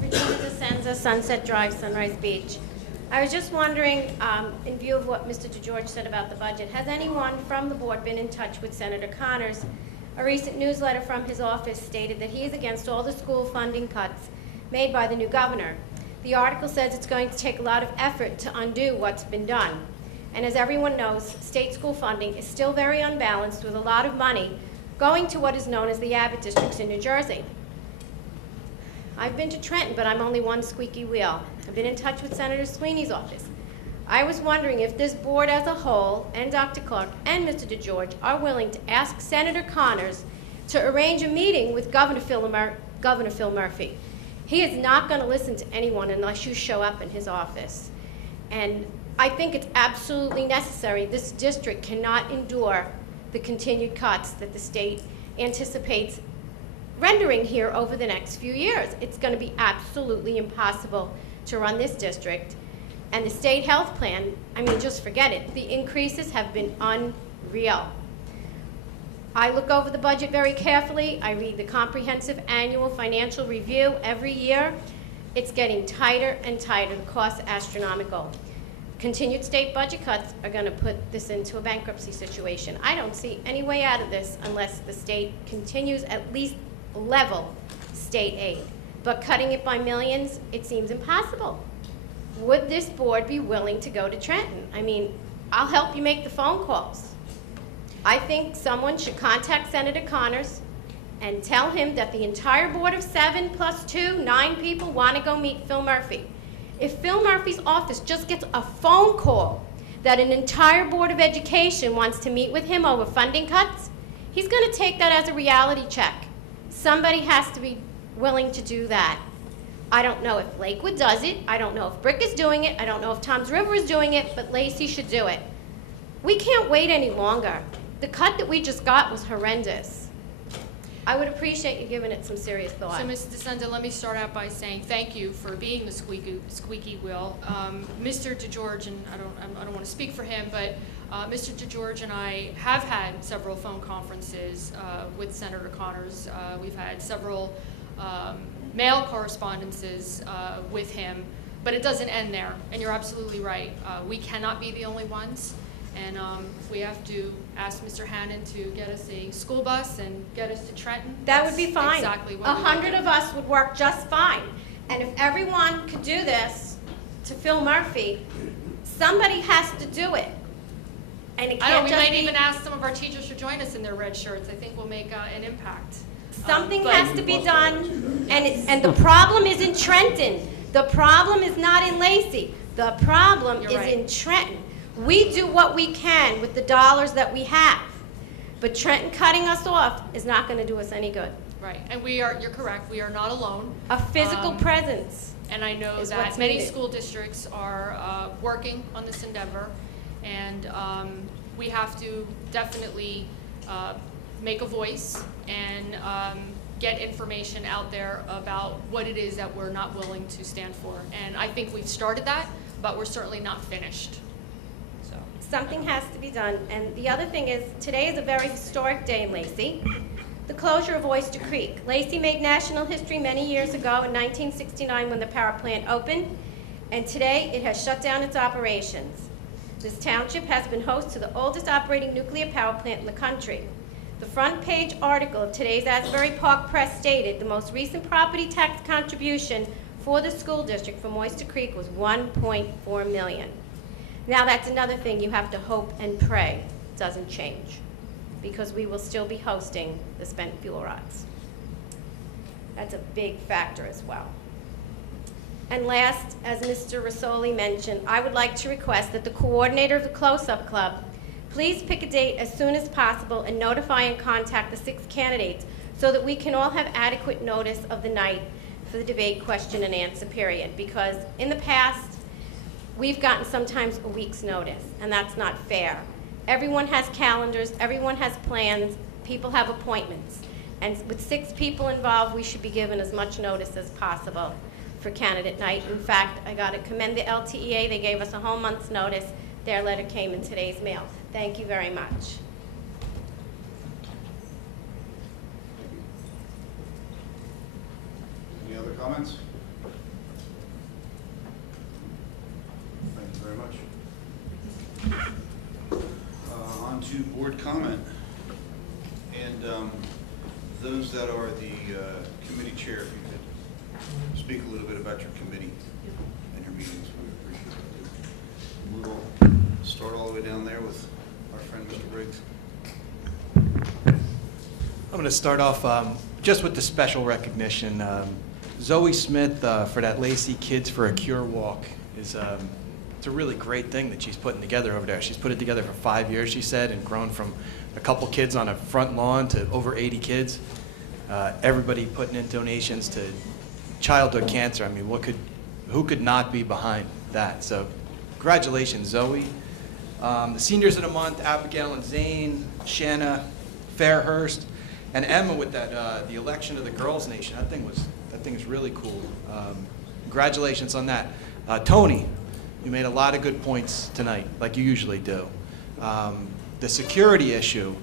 Regina DeSenza, Sunset Drive, Sunrise Beach. I was just wondering, in view of what Mr. DeGeorge said about the budget, has anyone from the board been in touch with Senator Connors? A recent newsletter from his office stated that he is against all the school funding cuts made by the new governor. The article says it's going to take a lot of effort to undo what's been done. And as everyone knows, state school funding is still very unbalanced, with a lot of money going to what is known as the Abbott districts in New Jersey. I've been to Trenton, but I'm only one squeaky wheel. I've been in touch with Senator Sweeney's office. I was wondering if this board as a whole, and Dr. Clark and Mr. DeGeorge, are willing to ask Senator Connors to arrange a meeting with Governor Phil Murphy. He is not going to listen to anyone unless you show up in his office. And I think it's absolutely necessary. This district cannot endure the continued cuts that the state anticipates rendering here over the next few years. It's going to be absolutely impossible to run this district. And the state health plan, I mean, just forget it. The increases have been unreal. I look over the budget very carefully. I read the comprehensive annual financial review every year. It's getting tighter and tighter. The costs are astronomical. Continued state budget cuts are going to put this into a bankruptcy situation. I don't see any way out of this unless the state continues at least level state aid. But cutting it by millions, it seems impossible. Would this board be willing to go to Trenton? I mean, I'll help you make the phone calls. I think someone should contact Senator Connors and tell him that the entire board of 7 plus 2, 9 people want to go meet Phil Murphy. If Phil Murphy's office just gets a phone call that an entire Board of Education wants to meet with him over funding cuts, he's going to take that as a reality check. Somebody has to be willing to do that. I don't know if Lakewood does it. I don't know if Brick is doing it. I don't know if Toms River is doing it, but Lacey should do it. We can't wait any longer. The cut that we just got was horrendous. I would appreciate you giving it some serious thought. So, Ms. DeSenza, let me start out by saying thank you for being the squeaky wheel. Mr. DeGeorge, and I don't want to speak for him, but Mr. DeGeorge and I have had several phone conferences with Senator Connors. We've had several mail correspondences with him, but it doesn't end there. And you're absolutely right. We cannot be the only ones. And we have to ask Mr. Hannon to get us a school bus and get us to Trenton. That would be fine. Exactly what 100 of us would work just fine. And if everyone could do this to Phil Murphy, somebody has to do it. And it I know, can't we just might be, even ask some of our teachers to join us in their red shirts. I think we'll make an impact. something But- has to be done. And the problem is in Trenton. The problem is not in Lacey. The problem You're is right. in Trenton. We do what we can with the dollars that we have. But Trenton cutting us off is not going to do us any good. Right, and you're correct, we are not alone. A physical presence. And I know is that what's many needed. school districts are working on this endeavor, and we have to definitely make a voice and get information out there about what it is that we're not willing to stand for. And I think we've started that, but we're certainly not finished. So Something has to be done. And the other thing is, today is a very historic day in Lacey. The closure of Oyster Creek. Lacey made national history many years ago in 1969 when the power plant opened, and today it has shut down its operations. This township has been host to the oldest operating nuclear power plant in the country. The front page article of today's Asbury Park Press stated the most recent property tax contribution for the school district from Oyster Creek was $1.4 million. Now that's another thing you have to hope and pray doesn't change, because we will still be hosting the spent fuel rods. That's a big factor as well. And last, as Mr. Rosoli mentioned, I would like to request that the coordinator of the Close-Up Club please pick a date as soon as possible and notify and contact the 6 candidates so that we can all have adequate notice of the night for the debate question and answer period. Because in the past, we've gotten sometimes a week's notice, and that's not fair. Everyone has calendars, everyone has plans, people have appointments. And with 6 people involved, we should be given as much notice as possible for candidate night. In fact, I got to commend the LTEA. They gave us a whole month's notice. Their letter came in today's mail. Thank you very much. Any other comments? Thank you very much. On to board comment. And those that are the committee chair, if you could speak a little bit about your committee and your meetings, we would appreciate that. We will start all the way down there with our friend Mr. Briggs. I'm going to start off just with the special recognition. Zoe Smith for that Lacey Kids for a Cure walk is it's a really great thing that she's putting together over there. She's put it together for 5 years, she said, and grown from a couple kids on a front lawn to over 80 kids. Everybody putting in donations to childhood cancer. I mean, who could not be behind that? So congratulations, Zoe. The seniors of the month, Abigail and Zane, Shanna, Fairhurst, and Emma with that the election of the Girls Nation. That thing is really cool. Congratulations on that. Tony, you made a lot of good points tonight, like you usually do. The security issue,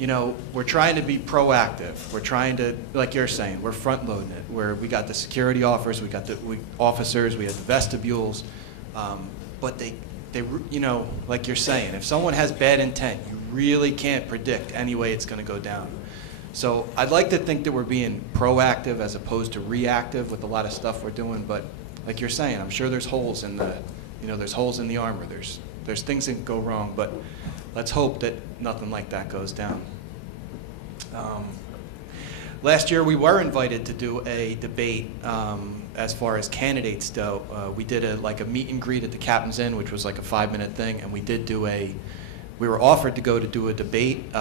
you know, we're trying to be proactive. We're trying to, like you're saying, we're front loading it. We got the security officers, we got the officers, we have the vestibules, but they, you know, like you're saying, if someone has bad intent, you really can't predict any way it's going to go down. So I'd like to think that we're being proactive as opposed to reactive with a lot of stuff we're doing. But like you're saying, I'm sure there's holes in the, you know, there's holes in the armor. There's things that can go wrong. But let's hope that nothing like that goes down. Last year we were invited to do a debate as far as candidates go. We did a meet and greet at the Captain's Inn, which was like a 5-minute thing, and we were offered to go to do a debate,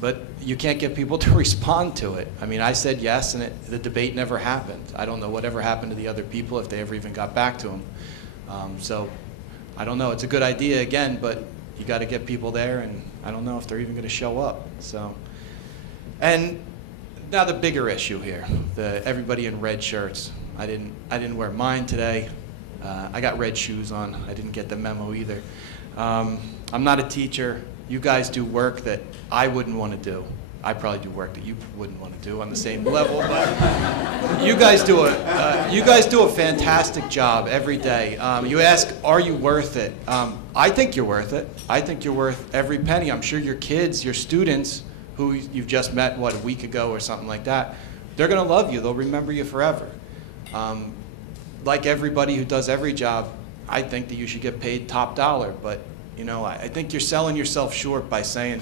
but you can't get people to respond to it. I mean, I said yes, and the debate never happened. I don't know whatever happened to the other people, if they ever even got back to them. So I don't know. It's a good idea again, but you got to get people there, and I don't know if they're even going to show up. So, and now the bigger issue here, everybody in red shirts. I didn't wear mine today. I got red shoes on. I didn't get the memo either. I'm not a teacher. You guys do work that I wouldn't want to do. I probably do work that you wouldn't want to do on the same level. But you guys do a fantastic job every day. You ask, are you worth it? I think you're worth it. I think you're worth every penny. I'm sure your kids, your students, who you've just met, a week ago or something like that, they're going to love you. They'll remember you forever. Like everybody who does every job, I think that you should get paid top dollar. But, you know, I think you're selling yourself short by saying,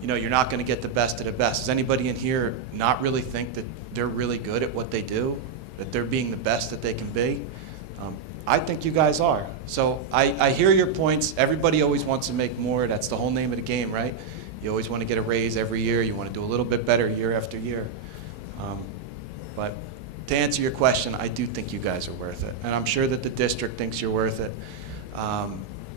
you know, you're not going to get the best of the best. Does anybody in here not really think that they're really good at what they do, that they're being the best that they can be? I think you guys are. So I hear your points. Everybody always wants to make more. That's the whole name of the game, right? You always want to get a raise every year. You want to do a little bit better year after year. But to answer your question, I do think you guys are worth it. And I'm sure that the district thinks you're worth it.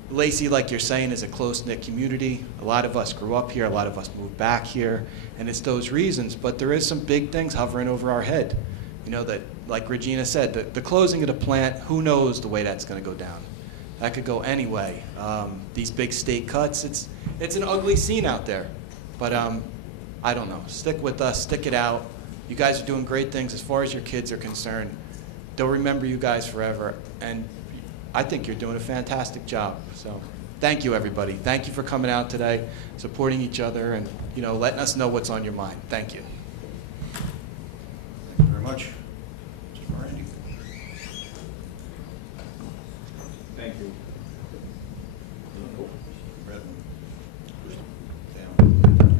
Lacey, like you're saying, is a close-knit community. A lot of us grew up here. A lot of us moved back here. And it's those reasons. But there is some big things hovering over our head. You know, that, like Regina said, the closing of the plant, who knows the way that's going to go down. That could go any way. These big state cuts, it's an ugly scene out there. But I don't know. Stick with us. Stick it out. You guys are doing great things as far as your kids are concerned. They'll remember you guys forever. And I think you're doing a fantastic job. So thank you, everybody. Thank you for coming out today, supporting each other, and, you know, letting us know what's on your mind. Thank you. Thank you very much. Mr. Randy. Thank you.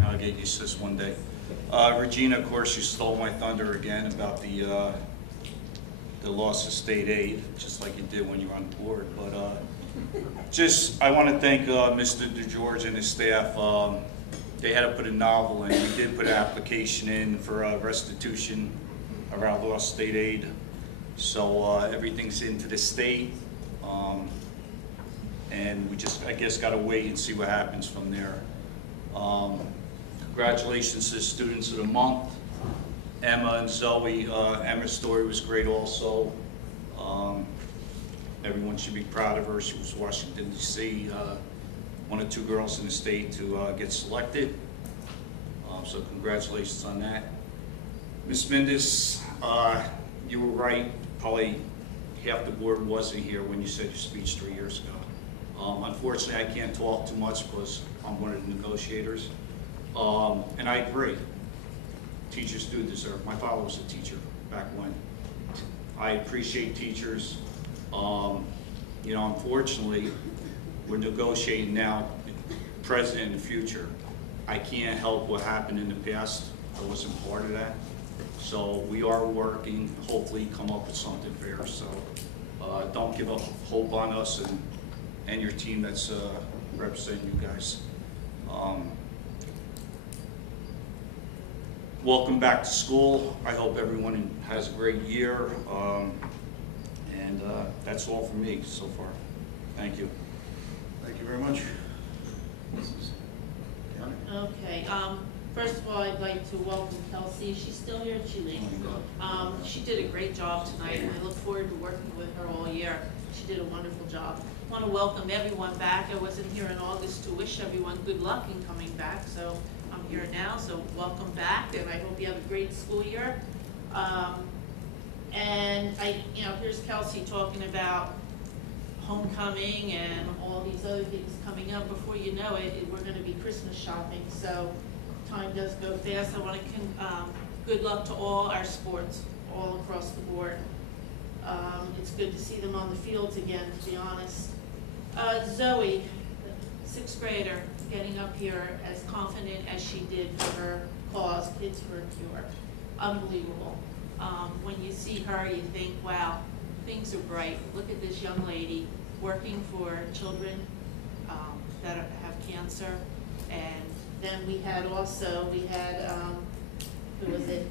I'll get used to this one day. Regina, of course, you stole my thunder again about the loss of state aid, just like you did when you were on board. But I want to thank Mr. DeGeorge and his staff. They had to put a novel in. We did put an application in for restitution of our lost state aid. So everything's into the state. And we just, I guess, got to wait and see what happens from there. Congratulations to the students of the month, Emma and Zoe. Emma's story was great also. Everyone should be proud of her. She was Washington, D.C., one of 2 girls in the state to get selected. So congratulations on that. Ms. Mendez, you were right. Probably half the board wasn't here when you said your speech 3 years ago. Unfortunately, I can't talk too much because I'm one of the negotiators. And I agree. Teachers do deserve. My father was a teacher back when. I appreciate teachers. You know, unfortunately, we're negotiating now, present and the future. I can't help what happened in the past. I wasn't part of that. So we are working, hopefully come up with something fair. So don't give up hope on us and your team that's representing you guys. Welcome back to school. I hope everyone has a great year. And that's all from me so far. Thank you. Thank you very much. Mrs. Karen? Okay, first of all, I'd like to welcome Kelsey. She's still here, she leaves. She did a great job tonight, and I look forward to working with her all year. She did a wonderful job. I want to welcome everyone back. I wasn't here in August to wish everyone good luck in coming back, so I'm here now, so welcome back, and I hope you have a great school year. And here's Kelsey talking about homecoming and all these other things coming up. Before you know it, we're going to be Christmas shopping, so time does go fast. I want to good luck to all our sports all across the board. It's good to see them on the fields again, to be honest. Zoe, 6th grader, getting up here as confident as she did for her cause, Kids for a Cure. Unbelievable. When you see her, you think, wow, things are bright. Look at this young lady working for children that have cancer. And then we had, who was it?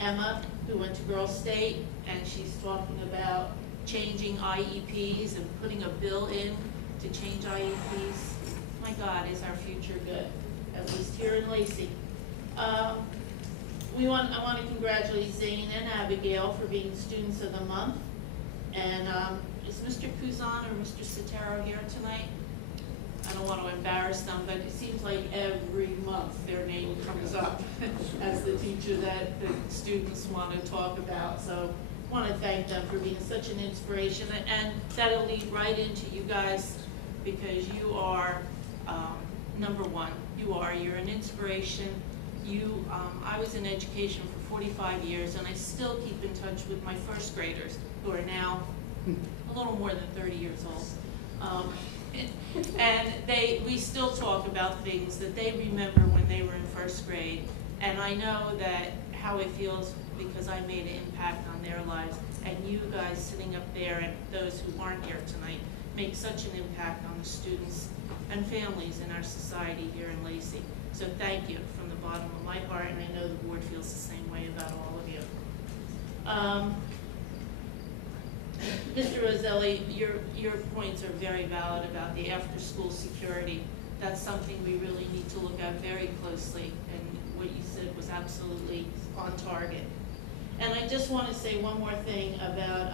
Emma, who went to Girls State, and she's talking about changing IEPs and putting a bill in to change IEPs. My God, is our future good? At least here in Lacey. I want to congratulate Zane and Abigail for being Students of the Month. And is Mr. Kuzan or Mr. Sotero here tonight? I don't want to embarrass them, but it seems like every month their name comes up as the teacher that the students want to talk about. So I want to thank them for being such an inspiration, and that'll lead right into you guys, because you are number one. You're an inspiration. I was in education for 45 years, and I still keep in touch with my 1st graders, who are now a little more than 30 years old. And we still talk about things that they remember when they were in 1st grade. And I know that how it feels because I made an impact on their lives. And you guys sitting up there and those who aren't here tonight make such an impact on the students and families in our society here in Lacey. So thank you from the bottom of my heart, and I know the board feels the same way about all of you. Mr. Roselli, your points are very valid about the after-school security. That's something we really need to look at very closely, and what you said was absolutely on target. And I just want to say one more thing about,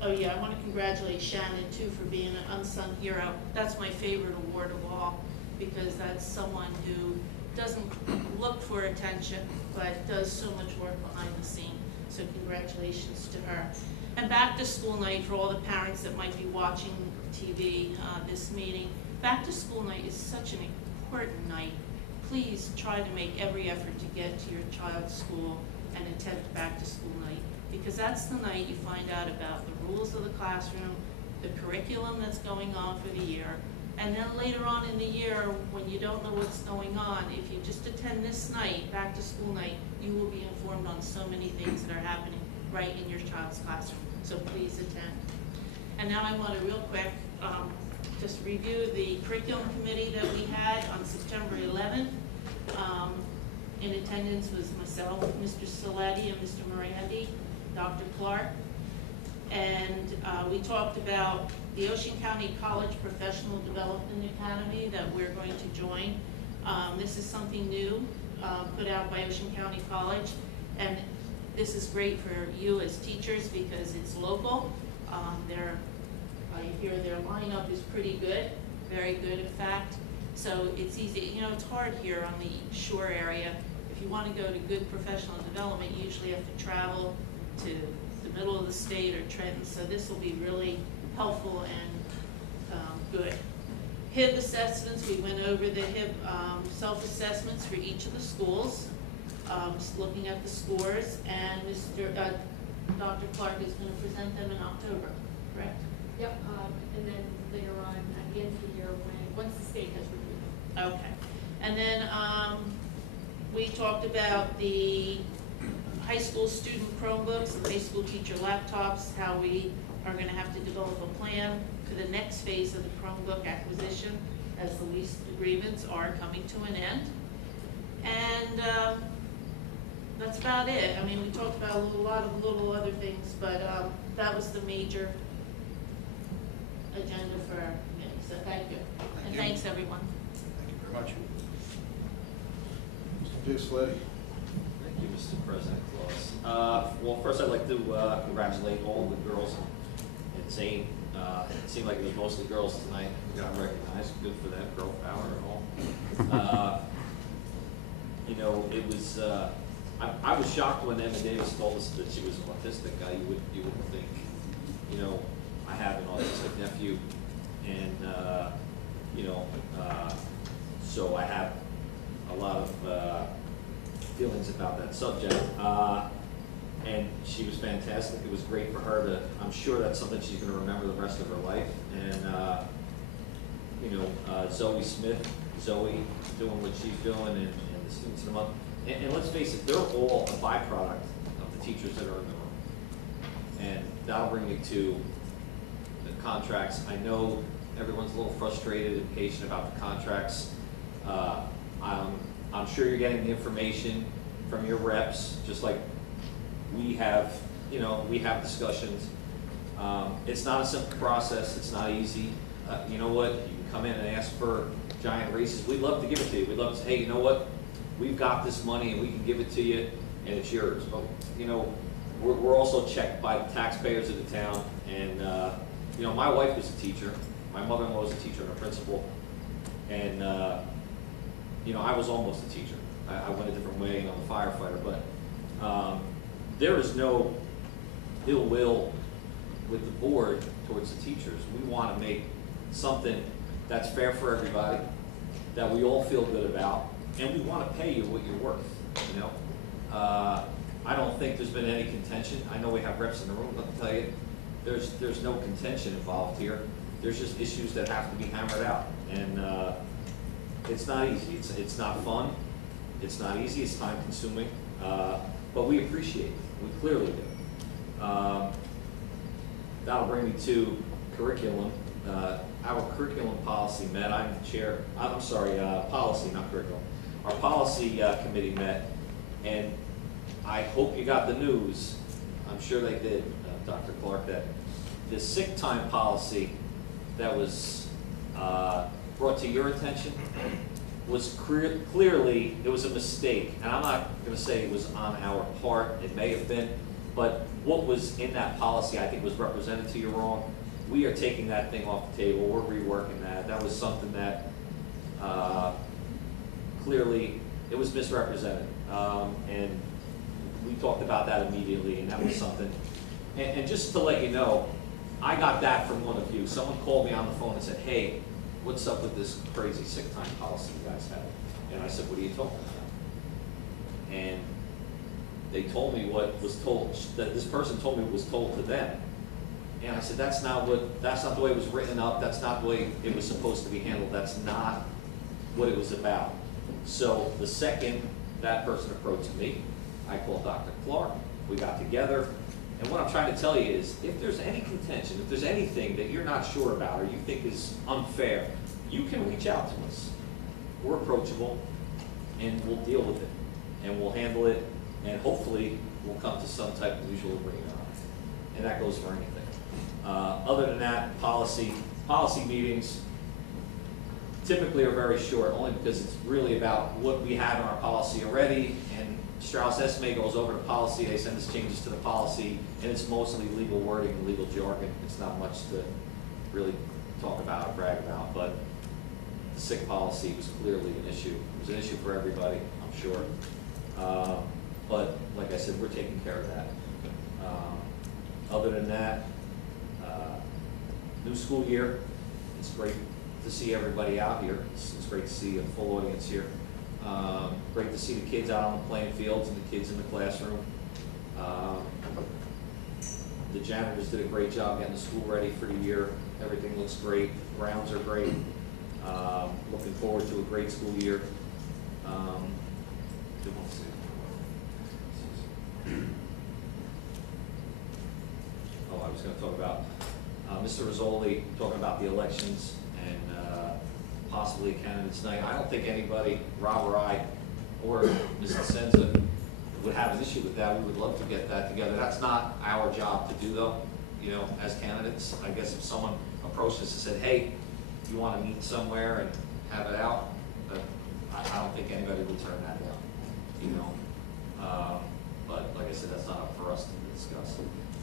I want to congratulate Shannon too for being an unsung hero. That's my favorite award of all, because that's someone who doesn't look for attention, but does so much work behind the scene. So congratulations to her. And back to school night for all the parents that might be watching TV this meeting. Back to school night is such an important night. Please try to make every effort to get to your child's school and attend back to school night, because that's the night you find out about the rules of the classroom, the curriculum that's going on for the year, and then later on in the year, when you don't know what's going on, if you just attend this night, back to school night, you will be informed on so many things that are happening right in your child's classroom. So please attend. And now I want to real quick just review the curriculum committee that we had on September 11th. In attendance was myself, Mr. Saletti, and Mr. Morandi, Dr. Clark. And we talked about the Ocean County College Professional Development Academy that we're going to join. This is something new put out by Ocean County College, and this is great for you as teachers because it's local. I hear their lineup is pretty good, very good in fact. So it's easy, you know, it's hard here on the shore area. If you want to go to good professional development, you usually have to travel to the middle of the state or Trenton, so this will be really helpful and good. HIB assessments, we went over the HIB self-assessments for each of the schools, just looking at the scores, and Dr. Clark is going to present them in October, correct? Yep, and then later on, at the end of the year, once the state has reviewed them. Okay. And then we talked about the high school student Chromebooks and high school teacher laptops, how we are going to have to develop a plan for the next phase of the Chromebook acquisition as the lease agreements are coming to an end. And that's about it. I mean, we talked about a lot of little other things, but that was the major agenda for our committee. So thank you. And thanks, everyone. Thank you very much. Mr. Duke-Sleddy. Thank you, Mr. President Claus. Well, first I'd like to congratulate all the girls in Zane. It seemed like it was mostly girls tonight who got recognized. Good for them, girl power and all. You know, it was, I was shocked when Emma Davis told us that she was autistic. You wouldn't think, you know, I have an autistic nephew, and you know, so I have a lot of feelings about that subject. And she was fantastic. It was great for her to, I'm sure that's something she's going to remember the rest of her life. And, you know, Zoe Smith, Zoe doing what she's doing, and the students in the month. And let's face it, they're all a byproduct of the teachers that are in the room. And that'll bring me to the contracts. I know everyone's a little frustrated and impatient about the contracts. I'm sure you're getting the information from your reps, just like we have, you know, we have discussions. It's not a simple process. It's not easy. You know what? You can come in and ask for giant raises. We'd love to give it to you. We'd love to say, hey, you know what? We've got this money and we can give it to you and it's yours. But, you know, we're also checked by the taxpayers of the town. And, you know, my wife was a teacher. My mother-in-law was a teacher and a principal. And, you know, I was almost a teacher. I went a different way, and I'm a firefighter. But there is no ill will with the board towards the teachers. We want to make something that's fair for everybody, that we all feel good about, and we want to pay you what you're worth, you know? I don't think there's been any contention. I know we have reps in the room, let me tell you, there's no contention involved here. There's just issues that have to be hammered out, and it's not easy. It's not fun. It's not easy. It's time consuming, but we appreciate it. We clearly do. That'll bring me to curriculum. Our curriculum policy met. I'm the chair. I'm sorry, policy, not curriculum. Our policy committee met, and I hope you got the news. I'm sure they did, Dr. Clark, that the sick time policy that was brought to your attention was clearly, it was a mistake. And I'm not going to say it was on our part. It may have been. But what was in that policy, I think, was represented to you wrong. We are taking that thing off the table. We're reworking that. That was something that clearly, it was misrepresented. And we talked about that immediately, and that was something. And just to let you know, I got that from one of you. Someone called me on the phone and said, hey, what's up with this crazy sick time policy you guys have? And I said, what are you talking about? And they told me what was told, that this person told me what was told to them. And I said, that's not the way it was written up. That's not the way it was supposed to be handled. That's not what it was about. So the second that person approached me, I called Dr. Clark. We got together. And what I'm trying to tell you is, if there's any contention, if there's anything that you're not sure about or you think is unfair, you can reach out to us. We're approachable, and we'll deal with it, and we'll handle it, and hopefully we'll come to some type of mutual agreement on it. And that goes for anything. Other than that, policy meetings typically are very short, only because it's really about what we have in our policy already, and Strauss Esme goes over the policy, they send us changes to the policy, and it's mostly legal wording and legal jargon. It's not much to really talk about or brag about, but the sick policy was clearly an issue. It was an issue for everybody, I'm sure. But like I said, we're taking care of that. Other than that, new school year, it's great to see everybody out here. It's great to see a full audience here. Great to see the kids out on the playing fields and the kids in the classroom. The janitors did a great job getting the school ready for the year. Everything looks great. Grounds are great. Looking forward to a great school year. Oh, I was going to talk about Mr. Rizzoli talking about the elections and possibly a candidates night. I don't think anybody, Rob or I, or Mrs. Senza, would have an issue with that. We would love to get that together. That's not our job to do, though. You know, as candidates, I guess if someone approached us and said, "Hey, you want to meet somewhere and have it out?" I don't think anybody would turn that down. You know, but like I said, that's not up for us to discuss.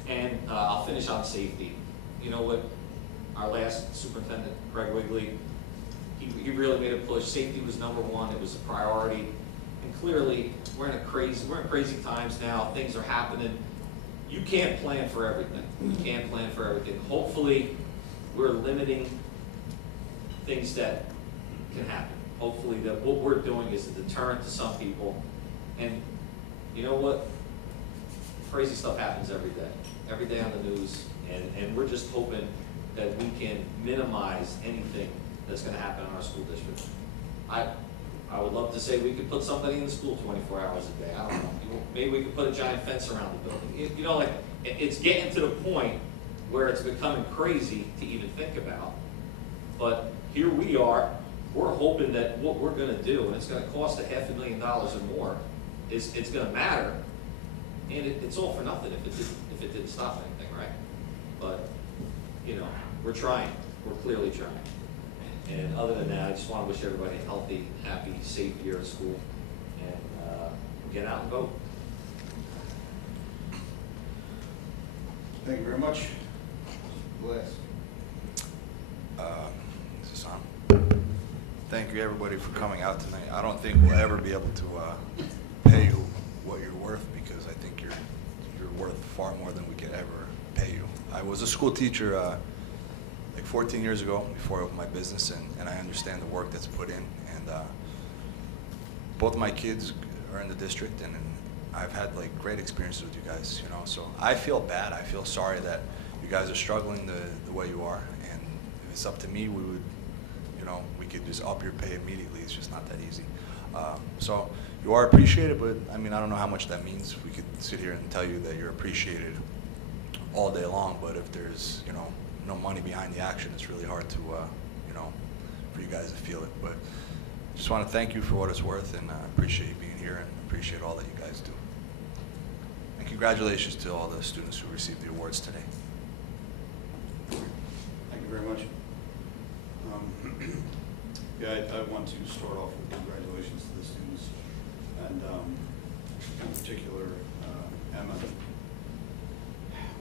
And I'll finish on safety. You know what? Our last superintendent, Greg Wigley, he really made a push. Safety was number one. It was a priority. And clearly, we're in crazy times now. Things are happening. You can't plan for everything. You can't plan for everything. Hopefully, we're limiting things that can happen. Hopefully, that what we're doing is a deterrent to some people. And you know what? Crazy stuff happens every day on the news. And we're just hoping that we can minimize anything that's going to happen in our school district. I would love to say we could put somebody in the school 24 hours a day. I don't know. Maybe we could put a giant fence around the building. You know, like it's getting to the point where it's becoming crazy to even think about. But here we are. We're hoping that what we're going to do, and it's going to cost $500,000 or more, it's going to matter. And it's all for nothing if it didn't stop anything, right? But you know, we're trying. We're clearly trying. And other than that, I just want to wish everybody a healthy, happy, safe year at school, and get out and vote. Thank you very much. Bless. Is this on? Thank you, everybody, for coming out tonight. I don't think we'll ever be able to pay you what you're worth, because I think you're worth far more than we could ever pay you. I was a school teacher like 14 years ago before I opened my business, and I understand the work that's put in. And both of my kids are in the district, and I've had like great experiences with you guys, you know. So I feel bad. I feel sorry that you guys are struggling the way you are. And if it's up to me, we would, you know, we could just up your pay immediately. It's just not that easy. So you are appreciated, but I mean, I don't know how much that means. We could sit here and tell you that you're appreciated all day long, but if there's, you know, no money behind the action, it's really hard to, you know, for you guys to feel it. But just want to thank you for what it's worth, and I appreciate you being here and appreciate all that you guys do. And congratulations to all the students who received the awards today. Thank you very much. Yeah, I want to start off with congratulations to the students, and in particular, Emma.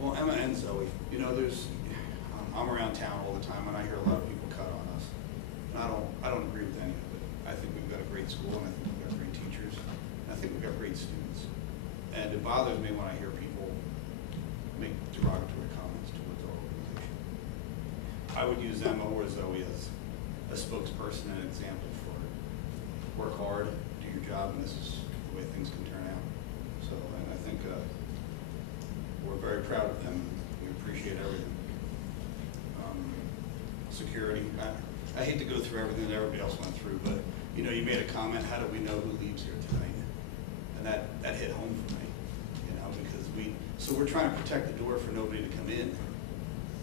Well, Emma and Zoe. You know, I'm around town all the time, and I hear a lot of people cut on us. And I don't agree with any of it. I think we've got a great school, and I think we've got great teachers, and I think we've got great students. And it bothers me when I hear people make derogatory comments towards our organization. I would use Emma or Zoe as a spokesperson and an example for work hard, do your job, and this is the way things can turn out. So, and I think we're very proud of them. We appreciate everything. Security. I hate to go through everything that everybody else went through, but you know, you made a comment, how do we know who leaves here tonight? And that hit home for me, you know, because so we're trying to protect the door for nobody to come in,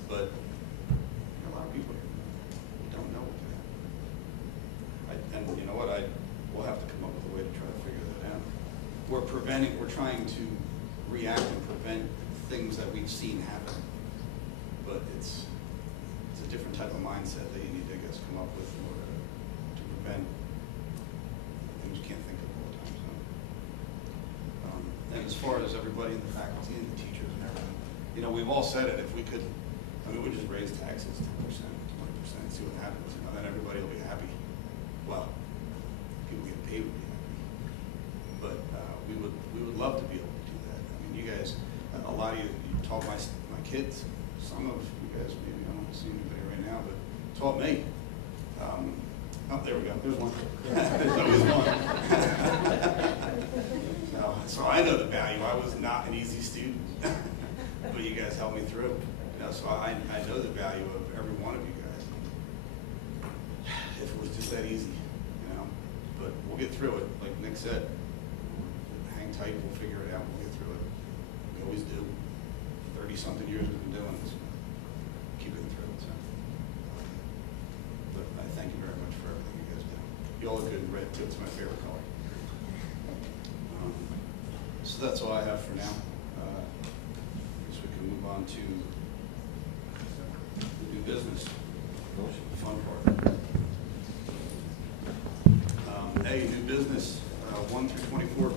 but a lot of people don't know that. And you know what, we'll have to come up with a way to try to figure that out. We're trying to react and prevent things that we've seen happen. but it's a different type of mindset that you need to, I guess, come up with in order to prevent things you can't think of all the time. So, and as far as everybody in the faculty and the teachers and everything, you know, we've all said it. If we could, I mean, we just raise taxes 10%, 20%, see what happens. You know, then everybody will be happy. Well, people get paid would be happy, but we would love to be able to do that. I mean, you guys, a lot of you taught my kids. Some of you guys maybe I don't see anybody right now, but taught me. Oh, there we go. There's one. There's always one. So I know the value. I was not an easy student, but you guys helped me through. You know, so I know the value of every one of you guys. If it was just that easy, you know. But we'll get through it. Like Nick said, hang tight. We'll figure it out. We'll get through it. We always do. 30-something years we've been doing this. Keep it through. So. But I thank you very much for everything you guys do. You all look good in red too. It's my favorite color. So that's all I have for now. I guess we can move on to the new business. The fun part. A, new business, 1 through 24.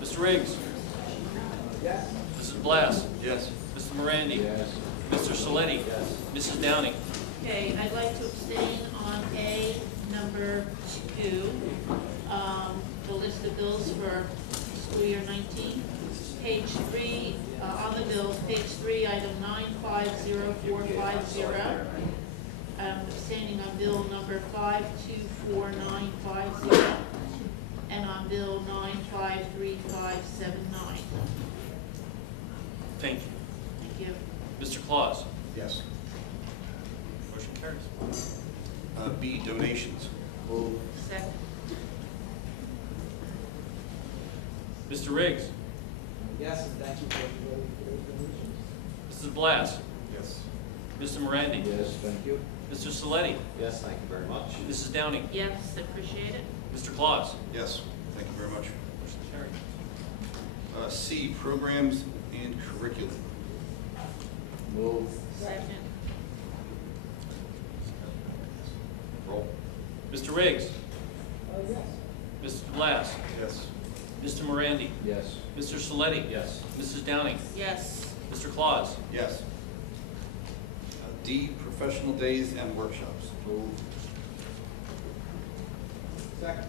Mr. Riggs? Yes. Mrs. Blass? Yes. Mr. Morandi? Yes. Mr. Saletti? Yes. Mrs. Downing? Okay, I'd like to abstain on A, number 2, the list of bills for school year 19. Page 3, on the bills, page 3, item 950450. Abstaining on bill number 524950, and on bill 953579. Thank you. Thank you. Mr. Claus? Yes. Motion carries. B, donations. Second. Mr. Riggs? Yes, and thank you for those donations. Mrs. Blass? Yes. Mr. Morandi? Yes, thank you. Mr. Saletti? Yes, thank you very much. Mrs. Downing? Yes, appreciate it. Mr. Claus? Yes. Thank you very much. Motion carries. C, programs and curriculum. Move. Second. Roll. Mr. Riggs? Yes. Mr. Blass? Yes. Mr. Morandi? Yes. Mr. Saletti? Yes. Mrs. Downing? Yes. Mr. Claus? Yes. D, professional days and workshops. Move. Second.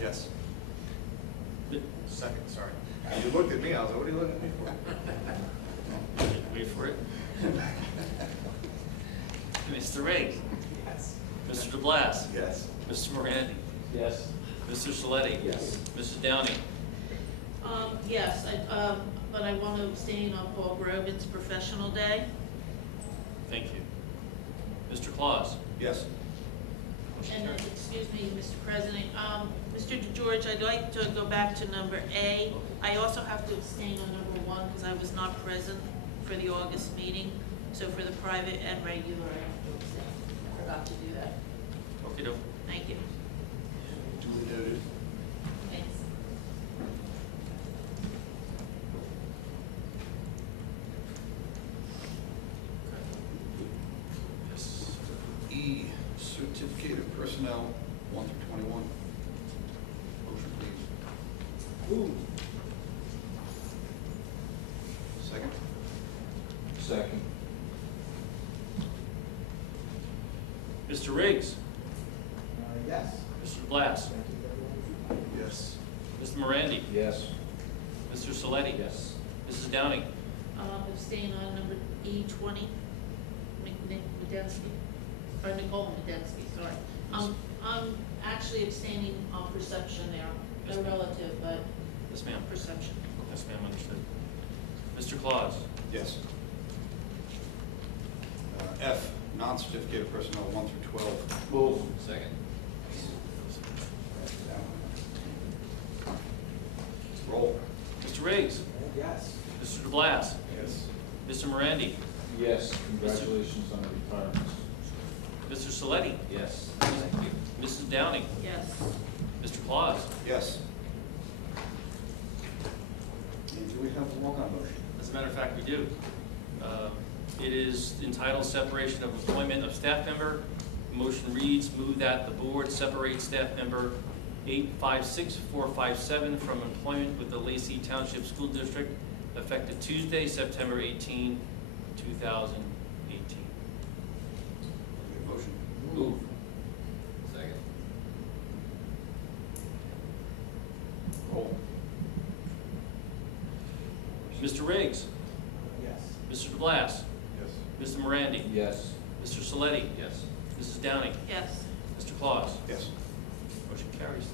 Yes. Second, sorry. You looked at me, I was like, what are you looking at me for? Wait for it. Mr. Riggs? Yes. Mr. DeBlas? Yes. Mr. Morandi? Yes. Mr. Saletti? Yes. Mrs. Downing? Yes, but I want to abstain on Paul Groban's professional day. Thank you. Mr. Claus? Yes. Motion And, carries. excuse me, Mr. President, Mr. DeGeorge, I'd like to go back to number A. I also have to abstain on number 1 because I was not present for the August meeting. So for the private and regular, I have to abstain. I forgot to do that. Okay, doke. Thank you. Duly noted. Thanks. Yes. E, certificated personnel, 1 through 21. Motion, please. Move. Second. Second. Mr. Riggs? Yes. Mr. Blass? Thank you, everyone. Yes. Mr. Morandi? Yes. Mr. Saletti? Yes. Mrs. Downing? Abstain on number E20, Medensky, or Nicole Medensky, sorry. I'm actually abstaining on perception there. Yes, They're ma'am. relative, but Yes, ma'am. perception. Yes, ma'am, understood. Mr. Claus? Yes. F, non-certificated personnel, 1 through 12. Move. Second. Roll. Mr. Riggs? Yes. Mr. DeBlas? Yes. Mr. Morandi? Yes, congratulations on the retirement. Mr. Saletti? Yes, thank you. Mrs. Downing? Yes. Mr. Claus? Yes. And do we have a walk-on motion? As a matter of fact, we do. It is entitled Separation of Employment of Staff Member. The motion reads, move that the board separate staff member 856457 from employment with the Lacey Township School District effective Tuesday, September 18, 2018. Motion. Move. Second. Roll. Mr. Riggs? Yes. Mr. DeBlas? Yes. Mr. Morandi? Yes. Mr. Saletti? Yes. Mrs. Downing? Yes. Mr. Claus? Yes. Motion carries.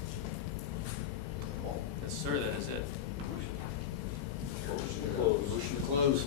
Yes, sir, that is it. Motion to close. Motion to close.